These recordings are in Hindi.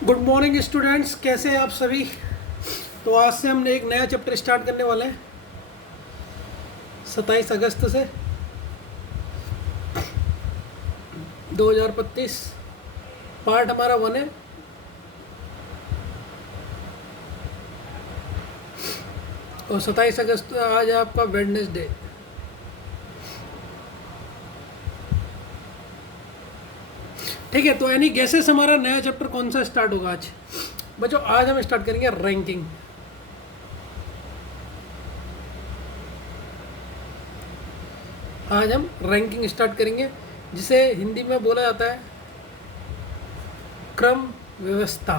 गुड मॉर्निंग स्टूडेंट्स, कैसे हैं आप सभी। तो आज से हमने एक नया चैप्टर स्टार्ट करने वाले हैं 27 अगस्त से 2025। पार्ट हमारा 1 है। और 27 अगस्त आज है आपका वेडनेसडे। ठीक है, तो यानी गैसेस हमारा नया चैप्टर कौन सा स्टार्ट होगा आज। बच्चों, आज हम स्टार्ट करेंगे रैंकिंग। आज हम रैंकिंग स्टार्ट करेंगे, जिसे हिंदी में बोला जाता है क्रम व्यवस्था।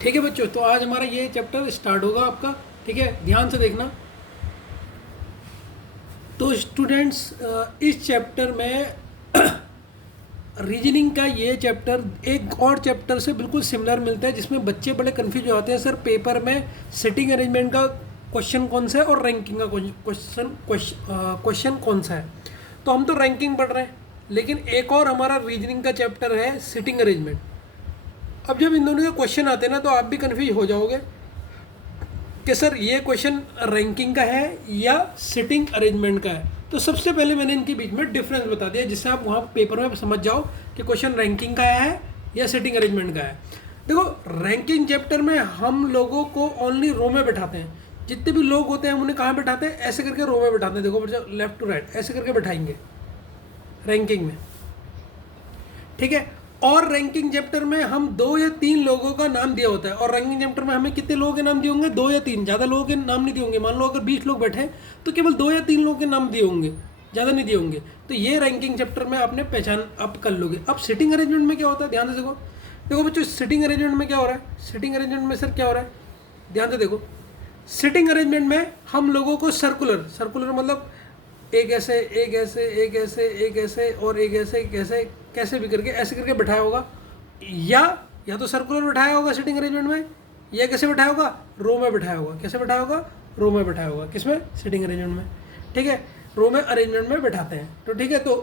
ठीक है बच्चों, तो आज हमारा ये चैप्टर स्टार्ट होगा आपका। ठीक है, ध्यान से देखना। तो स्टूडेंट्स, इस चैप्टर में रीजनिंग का ये चैप्टर एक और चैप्टर से बिल्कुल सिमिलर मिलता है, जिसमें बच्चे बड़े कंफ्यूज हो जाते हैं, सर पेपर में सिटिंग अरेंजमेंट का क्वेश्चन कौन सा है और रैंकिंग का क्वेश्चन कौन सा है। तो हम तो रैंकिंग पढ़ रहे हैं, लेकिन एक और हमारा रीजनिंग का चैप्टर है सिटिंग अरेंजमेंट। अब जब इन दोनों के क्वेश्चन आते हैं ना, तो आप भी कन्फ्यूज हो जाओगे कि सर ये क्वेश्चन रैंकिंग का है या सिटिंग अरेंजमेंट का है। तो सबसे पहले मैंने इनके बीच में डिफरेंस बता दिया, जिससे आप वहाँ पेपर में समझ जाओ कि क्वेश्चन रैंकिंग का है या सिटिंग अरेंजमेंट का है। देखो, रैंकिंग चैप्टर में हम लोगों को ओनली रो में बैठाते हैं। जितने भी लोग होते हैं हम उन्हें कहाँ बैठाते हैं, ऐसे करके रो में बैठाते हैं। देखो बच्चों, लेफ्ट टू राइट ऐसे करके बैठाएंगे रैंकिंग में। ठीक है, और रैंकिंग चैप्टर में हम 2 या 3 लोगों का नाम दिया होता है। और रैंकिंग चैप्टर में हमें कितने लोगों के नाम दिए होंगे, 2 या 3, ज़्यादा लोगों के नाम नहीं दिए होंगे। मान लो अगर 20 लोग बैठे तो केवल 2 या 3 लोगों के नाम दिए होंगे, ज़्यादा नहीं दिए होंगे। तो ये रैंकिंग चैप्टर में आपने पहचान आप कर लोगे। अब सिटिंग अरेंजमेंट में क्या होता है, ध्यान से देखो। देखो बच्चों, सिटिंग अरेंजमेंट में क्या हो रहा है, सिटिंग अरेंजमेंट में सर क्या हो रहा है, ध्यान से देखो। सिटिंग अरेंजमेंट में हम लोगों को सर्कुलर सर्कुलर मतलब एक ऐसे एक ऐसे एक ऐसे एक ऐसे और एक ऐसे कैसे कैसे भी करके ऐसे करके बैठाया होगा, या तो सर्कुलर बैठाया होगा सिटिंग अरेंजमेंट में, या कैसे बैठाया होगा, रो में बैठाया होगा। कैसे बैठाया होगा, रो में बैठाया होगा। किसमें, सिटिंग अरेंजमेंट में। ठीक है, रो में अरेंजमेंट में बैठाते हैं। तो ठीक है, तो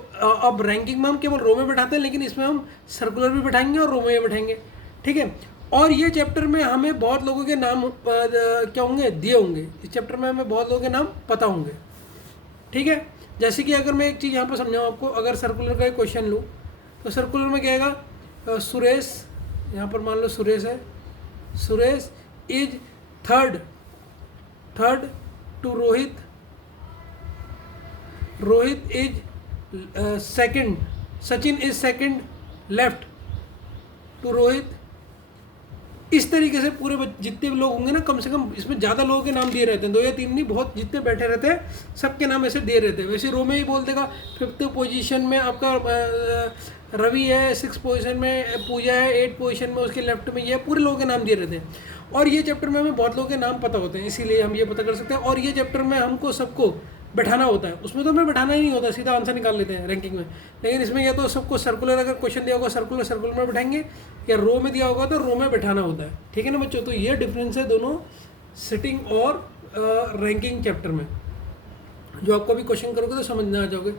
अब रैंकिंग में हम केवल रो में बैठाते हैं, लेकिन इसमें हम सर्कुलर भी बैठाएंगे और रो में भी बैठाएंगे। ठीक है, और ये चैप्टर में हमें बहुत लोगों के नाम क्या होंगे, दिए होंगे। इस चैप्टर में हमें बहुत लोगों के नाम पता होंगे। ठीक है, जैसे कि अगर मैं एक चीज़ यहाँ पर समझाऊँ आपको, अगर सर्कुलर का एक क्वेश्चन लूँ, तो सर्कुलर में क्या आएगा, सुरेश, यहाँ पर मान लो सुरेश है, Suresh is third third to Rohit, Rohit is second, Sachin is second left to Rohit. इस तरीके से पूरे जितने भी लोग होंगे ना, कम से कम इसमें ज़्यादा लोगों के नाम दिए रहते हैं, 2 या 3 नहीं, बहुत जितने बैठे रहते हैं सबके नाम ऐसे दिए रहते हैं। वैसे रो में ही बोल देगा 5th पोजीशन में आपका रवि है, 6th पोजीशन में पूजा है, 8th पोजीशन में उसके लेफ्ट में ये, पूरे लोगों के नाम दिए रहते हैं। और ये चैप्टर में हमें बहुत लोगों के नाम पता होते हैं, इसीलिए हम ये पता कर सकते हैं। और ये चैप्टर में हमको सबको बैठाना होता है, उसमें तो हमें बैठाना ही नहीं होता, सीधा आंसर निकाल लेते हैं रैंकिंग में। लेकिन इसमें या तो सबको सर्कुलर, अगर क्वेश्चन दिया होगा सर्कुलर सर्कुलर में बैठाएंगे, या रो में दिया होगा तो रो में बैठाना होता है। ठीक है ना बच्चों, तो ये डिफरेंस है दोनों सिटिंग और रैंकिंग चैप्टर में, जो आपको भी क्वेश्चन करोगे तो समझ में आ जाओगे।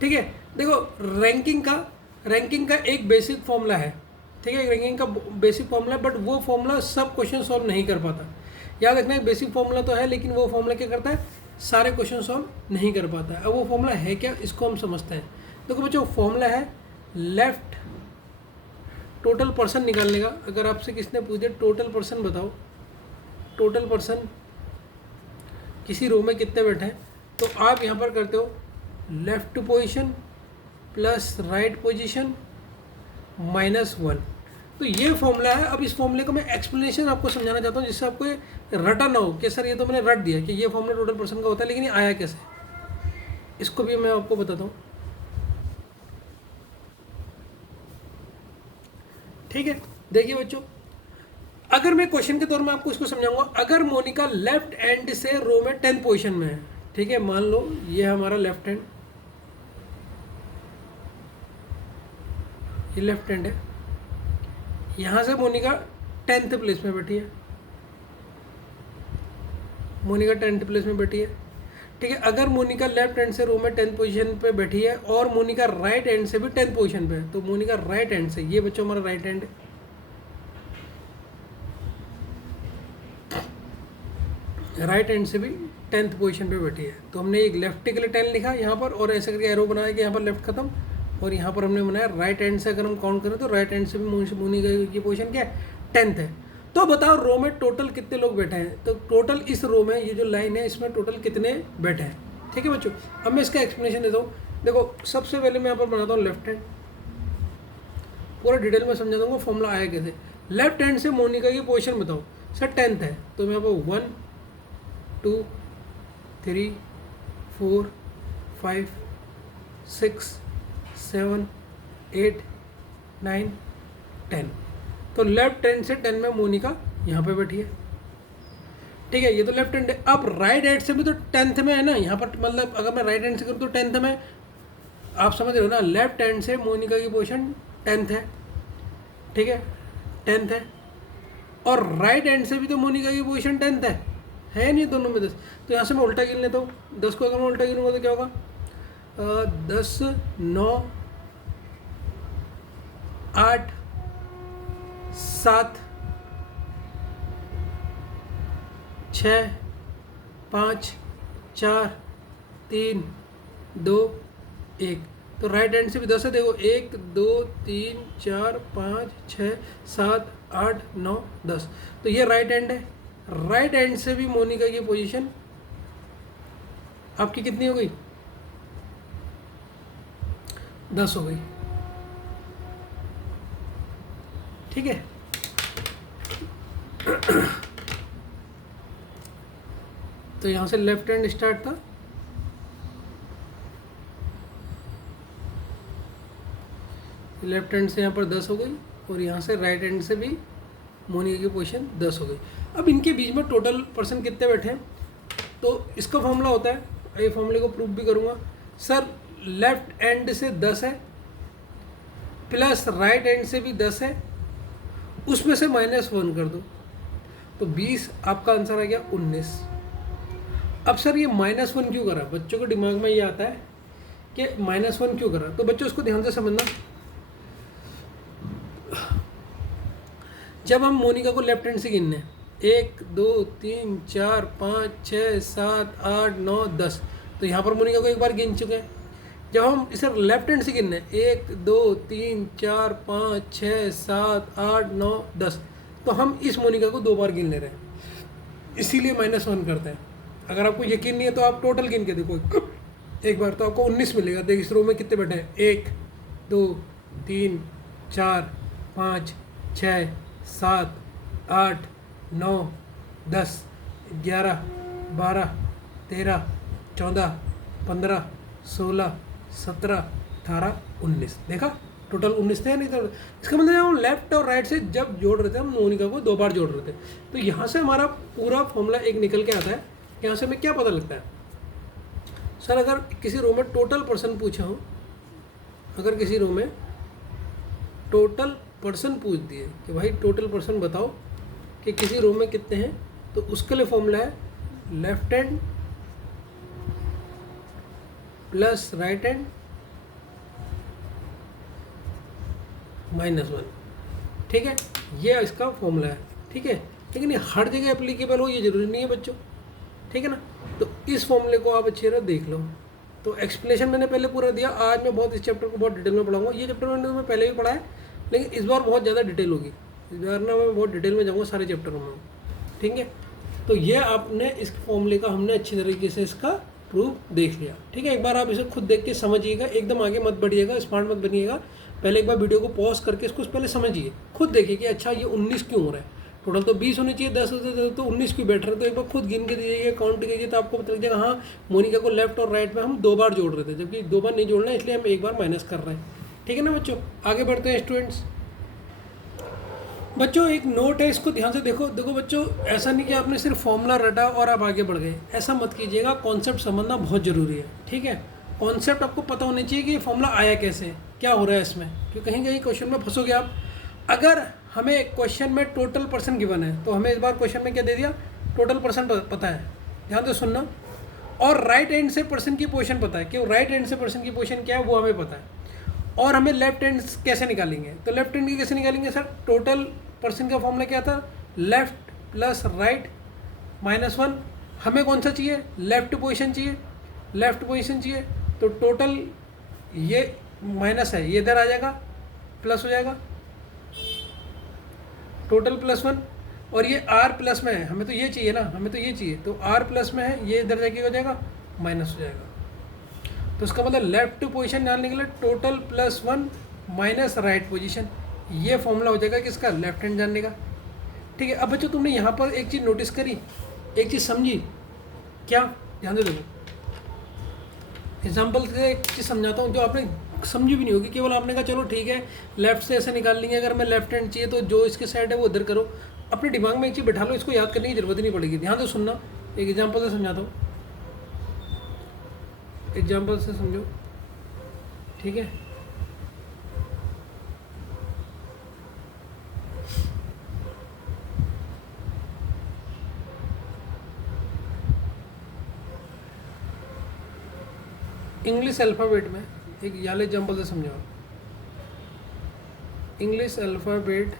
ठीक है, देखो रैंकिंग का एक बेसिक फॉर्मूला है। ठीक है, रैंकिंग का बेसिक फॉर्मूला है, बट वो फॉर्मूला सब क्वेश्चन सॉल्व नहीं कर पाता। याद रखना, एक बेसिक फॉर्मूला तो है, लेकिन वो फॉर्मूला क्या करता है, सारे क्वेश्चन सॉल्व नहीं कर पाता है। अब वो फॉर्मूला है क्या, इसको हम समझते हैं। देखो बच्चों, फॉर्मूला है लेफ्ट टोटल पर्सन निकालने का। अगर आपसे किसने पूछे टोटल पर्सन बताओ, टोटल पर्सन किसी रो में कितने बैठे हैं, तो आप यहाँ पर करते हो left position plus right position -1। तो ये फॉर्मूला है। अब इस फॉर्मूले को मैं एक्सप्लेनेशन आपको समझाना चाहता हूँ, जिससे आपको ये रटा ना हो कि सर ये तो मैंने रट दिया कि ये फॉर्मूला टोटल पर्सन का होता है, लेकिन ये आया कैसे, इसको भी मैं आपको बताता हूँ। ठीक है, देखिए बच्चों, अगर मैं क्वेश्चन के तौर में आपको इसको समझाऊंगा। अगर मोनिका लेफ्ट एंड से रो में 10th पोजीशन में है, ठीक है, मान लो ये हमारा लेफ्ट हैंड, ये लेफ्ट हैंड है, यहाँ से मोनिका 10th प्लेस में बैठी है, मोनिका 10th प्लेस में बैठी है। ठीक है, अगर मोनिका लेफ्ट हैंड से रो में 10th पोजीशन पे बैठी है और मोनिका राइट हैंड से भी 10th पोजीशन पे है, तो मोनिका राइट हैंड से, ये बच्चों हमारा राइट हैंड है, राइट हैंड से भी 10th पोजीशन पे बैठी है, तो हमने एक लेफ्ट के लिए 10 लिखा यहाँ पर और ऐसे करके एरो बनाया कि यहाँ पर लेफ्ट खत्म, और यहाँ पर हमने बनाया राइट हैंड से अगर हम काउंट करें तो राइट हैंड से भी मोनिका की पोजीशन क्या है, 10th है। तो बताओ रो में टोटल कितने लोग बैठे हैं, तो टोटल इस रो में ये जो लाइन है इसमें टोटल कितने बैठे हैं। ठीक है बच्चों, अब मैं इसका एक्सप्लेनेशन देता हूँ। देखो सबसे पहले मैं यहाँ पर बनाता हूँ लेफ्ट हैंड, पूरा डिटेल में समझा दूँगा फॉर्मूला आया कैसे। लेफ्ट हैंड से मोनिका की पोजीशन बताओ, सर 10th है, तो मैं यहाँ पर 1 2 3 4 5 6 7 8 9 10, तो लेफ्ट हैंड से 10 में मोनिका यहाँ पे बैठी है। ठीक है, ये तो लेफ्ट हैंड है। अब राइट हैंड से भी तो 10th में है ना, यहाँ पर मतलब अगर मैं राइट हैंड से करूँ तो 10th में, आप समझ रहे हो ना, लेफ्ट हैंड से मोनिका की पोजीशन 10th है। ठीक है, 10th है, और राइट हैंड से भी तो मोनिका की पोजीशन 10th है नहीं, दोनों में 10। तो यहाँ से मैं उल्टा गिन लेता हूँ, 10 को अगर मैं उल्टा गिनूँगा तो क्या होगा, 10 9 8 7 6 5 4 3 2 1, तो राइट हैंड से भी 10 है। देखो 1 2 3 4 5 6 7 8 9 10, तो ये राइट हैंड है। राइट हैंड से भी मोनिका की पोजीशन आपकी कितनी हो गई, 10 हो गई। ठीक है, तो यहाँ से लेफ्ट हैंड स्टार्ट था, लेफ्ट हैंड से यहाँ पर 10 हो गई, और यहाँ से राइट हैंड से भी मोनिका की पोजीशन 10 हो गई। अब इनके बीच में टोटल पर्सन कितने बैठे हैं, तो इसका फॉर्मूला होता है, ये फॉर्मूले को प्रूव भी करूँगा। सर लेफ्ट हैंड से 10 है प्लस राइट हैंड से भी 10 है, उसमें से -1 कर दो, तो 20 आपका आंसर आ गया 19। अब सर ये -1 क्यों करा, बच्चों के दिमाग में ये आता है कि -1 क्यों करा, तो बच्चों उसको ध्यान से समझना। जब हम मोनिका को लेफ्ट हैंड से गिनने 1 2 3 4 5 6 7 8 9 10, तो यहाँ पर मोनिका को एक बार गिन चुके हैं। जब हम इसे लेफ्ट हैंड से गिनने 1 2 3 4 5 6 7 8 9 10, तो हम इस मोनिका को 2 बार गिन ले रहे हैं, इसीलिए -1 करते हैं। अगर आपको यकीन नहीं है तो आप टोटल गिन के देखो एक बार, तो आपको 19 मिलेगा। देखिए इस रो में कितने बैठे हैं, 1 2 3 4 5 6 7 8 9 10 11 12 13 14 15 16 17 18 19, देखा टोटल 19 थे। नहीं तो इसका मतलब हम लेफ्ट और राइट से जब जोड़ रहे थे, हम मोनिका को 2 बार जोड़ रहे थे, तो यहाँ से हमारा पूरा फॉर्मूला एक निकल के आता है। यहाँ से हमें क्या पता लगता है, सर अगर किसी रो में टोटल पर्सन पूछा हो, अगर किसी रो में टोटल पर्सन पूछ दिए कि भाई टोटल पर्सन बताओ कि किसी रो में कितने हैं, तो उसके लिए फॉर्मूला है left hand plus right hand -1। ठीक है, ये इसका फॉर्मूला है। ठीक है, लेकिन ये हर जगह एप्लीकेबल हो ये ज़रूरी नहीं है बच्चों। ठीक है ना, तो इस फॉर्मूले को आप अच्छी तरह देख लो। तो एक्सप्लेनेशन मैंने पहले पूरा दिया, आज मैं बहुत इस चैप्टर को बहुत डिटेल में पढ़ाऊंगा। ये चैप्टर मैंने पहले भी पढ़ा है, लेकिन इस बार बहुत ज़्यादा डिटेल होगी। इस बार ना मैं बहुत डिटेल में जाऊँगा सारे चैप्टरों में। ठीक है, तो ये आपने इस फॉर्मूले का हमने अच्छी तरीके से इसका प्रूफ देख लिया। ठीक है, एक बार आप इसे खुद देख के समझिएगा, एकदम आगे मत बढ़िएगा, स्मार्ट मत बनिएगा। पहले एक बार वीडियो को पॉज करके इसको पहले समझिए, खुद देखिए कि अच्छा ये 19 क्यों हो रहा है। टोटल तो 20 होने चाहिए, 10 होते तो 19 क्यों बैठ रहे हैं। तो एक बार खुद गिन के दीजिए, काउंट कीजिए, तो आपको पता लग जाएगा हाँ मोनिका को लेफ्ट और राइट में हम 2 बार जोड़ रहे थे, जबकि 2 बार नहीं जोड़ना है, इसलिए हम 1 बार माइनस कर रहे हैं। ठीक है ना बच्चों, आगे बढ़ते हैं स्टूडेंट्स। बच्चों एक नोट है, इसको ध्यान से देखो। देखो बच्चों, ऐसा नहीं कि आपने सिर्फ फॉर्मूला रटा और आप आगे बढ़ गए, ऐसा मत कीजिएगा। कॉन्सेप्ट समझना बहुत ज़रूरी है। ठीक है, कॉन्सेप्ट आपको पता होना चाहिए कि ये फॉर्मूला आया कैसे, क्या हो रहा है इसमें, क्योंकि कहीं कहीं क्वेश्चन में फंसोगे आप। अगर हमें क्वेश्चन में टोटल पर्सन गिवन है, तो हमें इस बार क्वेश्चन में क्या दे दिया, टोटल पर्सन पता है। ध्यान से सुनना, और राइट हैंड से पर्सन की पोजीशन पता है कि राइट हैंड से पर्सन की पोजीशन क्या है वो हमें पता है, और हमें लेफ्ट हैंड कैसे निकालेंगे, तो लेफ्ट हैंड की कैसे निकालेंगे सर, टोटल पर्सन का फॉर्मूला क्या था, left plus right minus one, हमें कौन सा चाहिए, लेफ्ट पोजीशन चाहिए, लेफ्ट पोजीशन चाहिए, तो टोटल ये माइनस है ये इधर आ जाएगा प्लस हो जाएगा, टोटल प्लस वन, और ये आर प्लस में है, हमें तो ये चाहिए ना, हमें तो ये चाहिए, तो आर प्लस में है, ये इधर जाके हो जाएगा माइनस हो जाएगा, तो इसका मतलब लेफ्ट पोजीशन निकालने के लिए total plus one minus right position, ये फॉर्मूला हो जाएगा किसका, लेफ्ट हैंड जानने का। ठीक है, अब बच्चों तुमने यहाँ पर एक चीज़ नोटिस करी, एक चीज़ समझी क्या, ध्यान दे देखो, एग्जाम्पल से एक चीज़ समझाता हूँ जो आपने समझी भी नहीं होगी, केवल आपने कहा चलो ठीक है लेफ्ट से ऐसे निकाल लेंगे, अगर मैं लेफ्ट हैंड चाहिए तो जो इसके साइड है वो उधर करो, अपने दिमाग में एक चीज़ बैठा लो, इसको याद करने की जरूरत नहीं पड़ेगी, ध्यान से सुनना, एक एग्जाम्पल से समझाता हूँ, एग्जाम्पल से समझो, ठीक है। इंग्लिश अल्फ़ाबेट में एक याले एग्जाम्पल से समझाओ, इंग्लिश अल्फ़ाबेट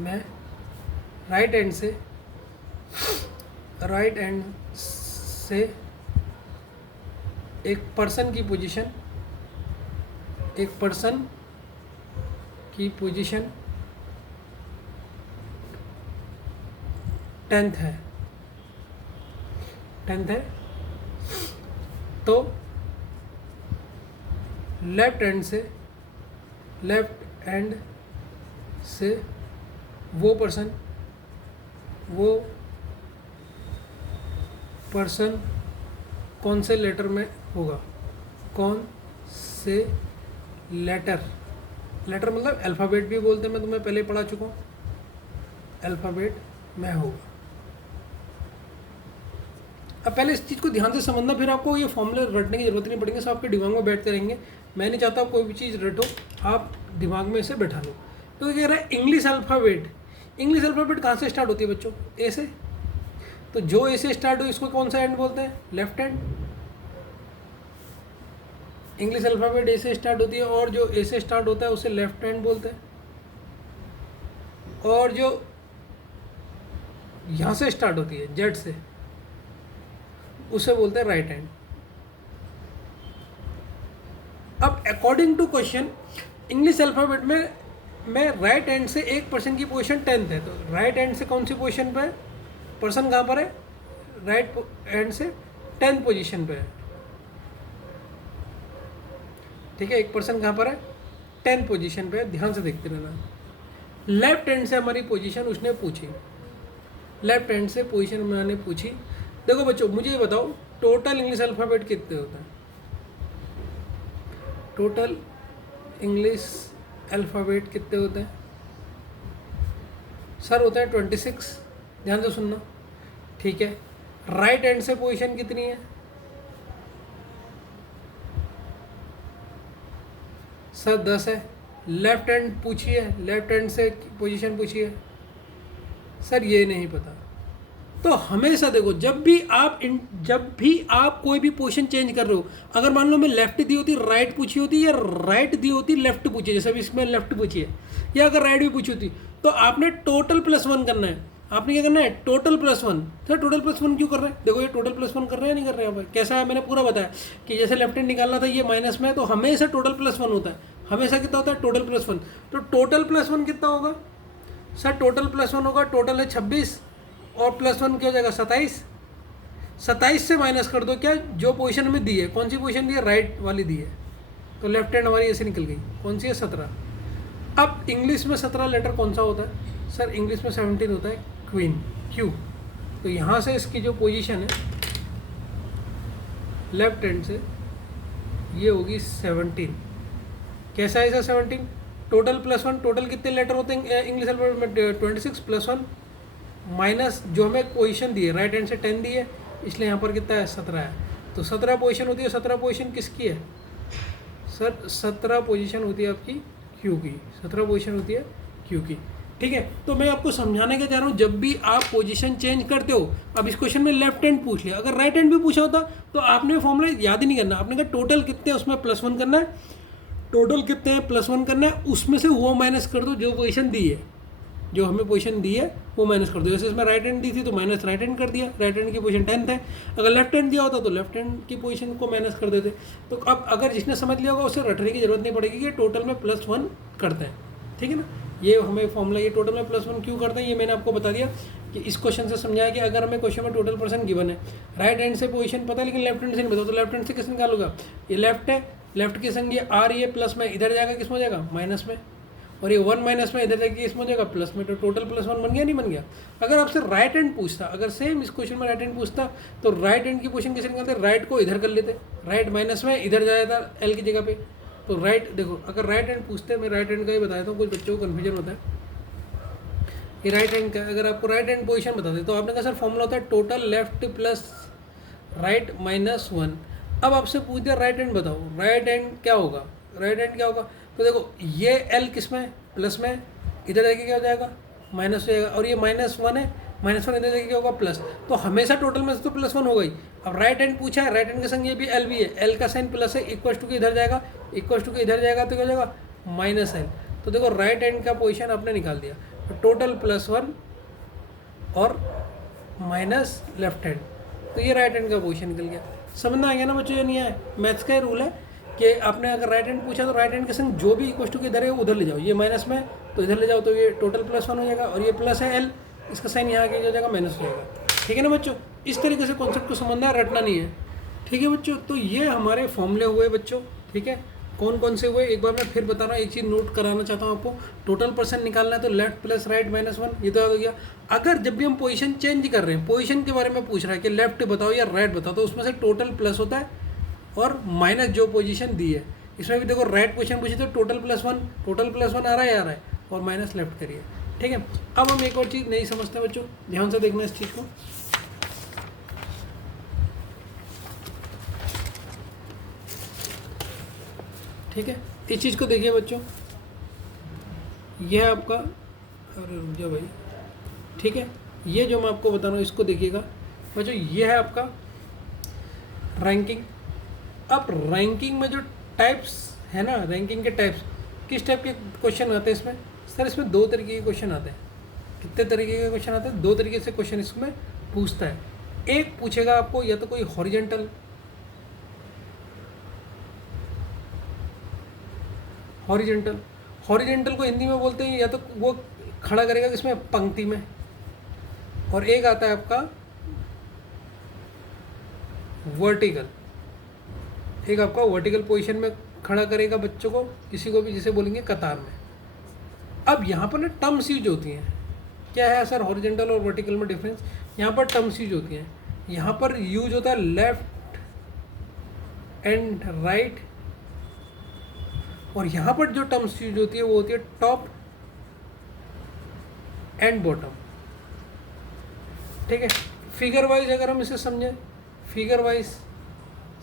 में राइट हैंड से एक पर्सन की पोजीशन, एक पर्सन की पोजीशन 10th है, 10th है, तो लेफ्ट हैंड से वो पर्सन कौन से लेटर में होगा, कौन से लेटर मतलब अल्फ़ाबेट भी बोलते हैं, मैं तुम्हें पहले पढ़ा चुका हूँ, अल्फ़ाबेट में होगा। अब पहले इस चीज़ को ध्यान से समझना, फिर आपको ये फॉर्मूले रटने की जरूरत नहीं पड़ेगी, सब आपके दिमाग में बैठते रहेंगे, मैं नहीं चाहता कोई भी चीज़ रटो, आप दिमाग में इसे बैठा लो। तो कह रहा है इंग्लिश अल्फ़ाबेट कहाँ से स्टार्ट होती है बच्चों, ए से, तो जो ए से स्टार्ट हो इसको कौन सा एंड बोलते हैं, लेफ्ट हैंड। इंग्लिश अल्फ़ाबेट ए से स्टार्ट होती है, और जो ए से स्टार्ट होता है उसे लेफ्ट हैंड बोलते हैं, और जो यहाँ से स्टार्ट होती है जेड से उसे बोलते हैं राइट हैंड। अब according to question English alphabet में राइट हैंड से एक पर्सन की पोजीशन 10th है, तो राइट हैंड से कौन सी पोजीशन पे है, पर्सन कहाँ पर है, राइट हैंड से 10th पोजीशन पे है, ठीक है, एक पर्सन कहाँ पर है 10th पोजीशन पे है, ध्यान से देखते रहना। लेफ्ट हैंड से हमारी पोजीशन उसने पूछी, लेफ्ट हैंड से पोजीशन मैंने पूछी। देखो बच्चों मुझे ये बताओ टोटल इंग्लिश अल्फ़ाबेट कितने होते हैं, टोटल इंग्लिश अल्फ़ाबेट कितने होते हैं सर, होता है 26, ध्यान से सुनना, ठीक है। राइट हैंड से पोजीशन कितनी है सर, 10 है। लेफ्ट हैंड पूछिए, लेफ्ट हैंड से पोजीशन पूछिए सर, ये नहीं पता। तो हमेशा देखो जब भी आप कोई भी पोजीशन चेंज कर रहे हो, अगर मान लो मैं लेफ्ट दी होती राइट पूछी होती, या राइट दी होती लेफ्ट पूछी, जैसे अभी इसमें लेफ्ट पूछी है, या अगर राइट भी पूछी होती, तो आपने टोटल +1 करना है। आपने क्या करना है, टोटल +1। सर टोटल +1 क्यों कर रहे हैं, देखो ये टोटल +1 कर रहे हैं नहीं कर रहे हैं, कैसा है मैंने पूरा बताया कि जैसे लेफ्ट हैंड निकालना था, ये माइनस में है, तो हमेशा टोटल +1 होता है, हमेशा कितना होता है टोटल +1। तो टोटल +1 कितना होगा सर, टोटल +1 होगा, टोटल है 26 और +1 क्या हो जाएगा 27। 27 से माइनस कर दो क्या, जो पोजीशन हमें दी है, कौन सी पोजीशन दी है, राइट वाली दी है, तो लेफ्ट हैंड हमारी ऐसे निकल गई, कौन सी है 17। अब इंग्लिश में 17 लेटर कौन सा होता है सर, इंग्लिश में 17 होता है क्वीन, क्यू। तो यहाँ से इसकी जो पोजीशन है लेफ्ट हैंड से ये होगी 17। कैसा है सर 17, टोटल +1, टोटल कितने लेटर होते हैं इंग्लिश अल्फ़ाबेट में, 26 +1 माइनस जो हमें पोजीशन दी है, राइट हैंड से 10 दी है, इसलिए यहाँ पर कितना है 17 है, तो 17 पोजीशन होती है। 17 पोजीशन किसकी है सर, 17 पोजीशन होती है आपकी क्यू की, 17 पोजीशन होती है क्यू की। ठीक है, तो मैं आपको समझाने का चाह रहा हूँ, जब भी आप पोजीशन चेंज करते हो, अब इस क्वेश्चन में लेफ्ट हैंड पूछ लिया, अगर राइट हैंड भी पूछा होता तो आपने फॉर्मूला याद ही नहीं करना, आपने कहा टोटल कितने हैं उसमें +1 करना है, टोटल कितने हैं +1 करना है, उसमें से वो माइनस कर दो जो पोजीशन दी है, जो हमें पोजीशन दी है वो माइनस कर दो। जैसे इसमें राइट हैंड दी थी तो माइनस राइट हैंड कर दिया, राइट हैंड की पोजीशन 10th है। अगर लेफ्ट हैंड दिया होता तो लेफ्ट हैंड की पोजीशन को माइनस कर देते। तो अब अगर जिसने समझ लिया होगा उसे रटने की जरूरत नहीं पड़ेगी कि टोटल में +1 करते हैं, ठीक है ना। ये हमें फॉर्मूला, ये टोटल में +1 क्यों करते हैं ये मैंने आपको बता दिया कि इस क्वेश्चन से समझाया कि अगर हमें क्वेश्चन में टोटल पर्सन गिवन है, राइट हैंड से पोजीशन पता है लेकिन लेफ्ट हैंड से नहीं पता, तो लेफ्ट हैंड से किस निकालूंगा, ये लेफ्ट है, लेफ्ट की संग ये आर, ये प्लस में इधर जाएगा किस में हो जाएगा माइनस में, और ये 1 माइनस में इधर जाएगी इसमें हो जाएगा प्लस में, तो टोटल +1 बन गया नहीं बन गया। अगर आपसे राइट हैंड पूछता, अगर सेम इस क्वेश्चन में राइट हैंड पूछता तो राइट हैंड की पोजीशन कैसे निकालते, राइट को इधर कर लेते, राइट माइनस में इधर जाता एल की जगह पे, तो राइट देखो अगर राइट हैंड पूछते, मैं राइट हैंड का ही बताया था, कुछ बच्चों को कन्फ्यूजन होता है, ये राइट हैंड का अगर आपको राइट हैंड पोजीशन बता दे तो आपने कहा सर फॉर्मूला होता है टोटल लेफ्ट प्लस राइट -1। अब आपसे पूछ दिया राइट हैंड बताओ, राइट हैंड क्या होगा, राइट हैंड क्या होगा, तो देखो ये एल किस में प्लस में, इधर जाके क्या हो जाएगा माइनस हो जाएगा, और ये -1 है, -1 इधर जाके क्या होगा प्लस, तो हमेशा टोटल में से तो +1 हो गई। अब राइट हैंड पूछा है, राइट हैंड के संग ये भी एल भी है, एल का साइन प्लस है, इक्वल टू के इधर जाएगा, इक्वल टू के इधर जाएगा तो क्या हो जाएगा -l। तो देखो राइट हैंड का पोजीशन आपने निकाल दिया, तो टोटल +1 और माइनस लेफ्ट हैंड, तो ये राइट हैंड का पोजीशन निकल गया। समझना आ गया ना बच्चों, ये नहीं आया, मैथ्स का रूल है कि आपने अगर राइट हैंड पूछा तो राइट हैंड के संग जो भी इक्वल टू के इधर है उधर ले जाओ, ये माइनस में तो इधर ले जाओ, तो ये टोटल +1 हो जाएगा, और ये प्लस है एल, इसका साइन यहाँ आके हो जाएगा माइनस हो जाएगा। ठीक है ना बच्चों, इस तरीके से कॉन्सेप्ट को समझना है, रटना नहीं है। ठीक है बच्चों, तो ये हमारे फॉर्मूले हुए बच्चों। ठीक है, कौन कौन से हुए एक बार मैं फिर बता रहा हूँ, एक चीज़ नोट कराना चाहता हूँ आपको, टोटल पर्सन निकालना है तो लेफ्ट प्लस राइट -1, ये तो याद हो गया। अगर जब भी हम पोजीशन चेंज कर रहे हैं, पोजीशन के बारे में पूछ रहा है कि लेफ्ट बताओ या राइट बताओ, तो उसमें से टोटल प्लस होता है और माइनस जो पोजीशन दी है। इसमें भी देखो राइट पोजीशन पूछी तो टोटल +1, टोटल +1 आ रहा है और माइनस लेफ्ट करिए। ठीक है, अब हम एक और चीज़ नहीं समझते बच्चों, ध्यान से देखना इस चीज़ को। ठीक है, इस चीज़ को देखिए बच्चों, यह आपका, अरे रुक जाओ भाई, ठीक है, ये जो मैं आपको बता रहा हूँ इसको देखिएगा बच्चों, ये है आपका रैंकिंग। अब रैंकिंग में जो टाइप्स है ना, रैंकिंग के टाइप्स, किस टाइप के क्वेश्चन आते हैं इसमें? सर इसमें 2 तरीके के क्वेश्चन आते हैं। कितने तरीके के क्वेश्चन आते हैं? 2 तरीके से क्वेश्चन इसमें पूछता है। एक पूछेगा आपको या तो कोई हॉरिजेंटल, हॉरिजेंटल को हिंदी में बोलते हैं या तो वो खड़ा करेगा किसमें, पंक्ति में, और एक आता है आपका वर्टिकल, एक आपका वर्टिकल पोजीशन में खड़ा करेगा बच्चों को, किसी को भी, जिसे बोलेंगे कतार में। अब यहाँ पर ना टर्म्स यूज होती हैं। क्या है सर हॉरिजेंटल और वर्टिकल में डिफरेंस? यहाँ पर टर्म्स यूज होती हैं। यहाँ पर यूज होता है लेफ्ट एंड राइट, और यहाँ पर जो टर्म्स यूज होती है वो होती है टॉप एंड बॉटम। ठीक है, फिगर वाइज अगर हम इसे समझें, फिगर वाइज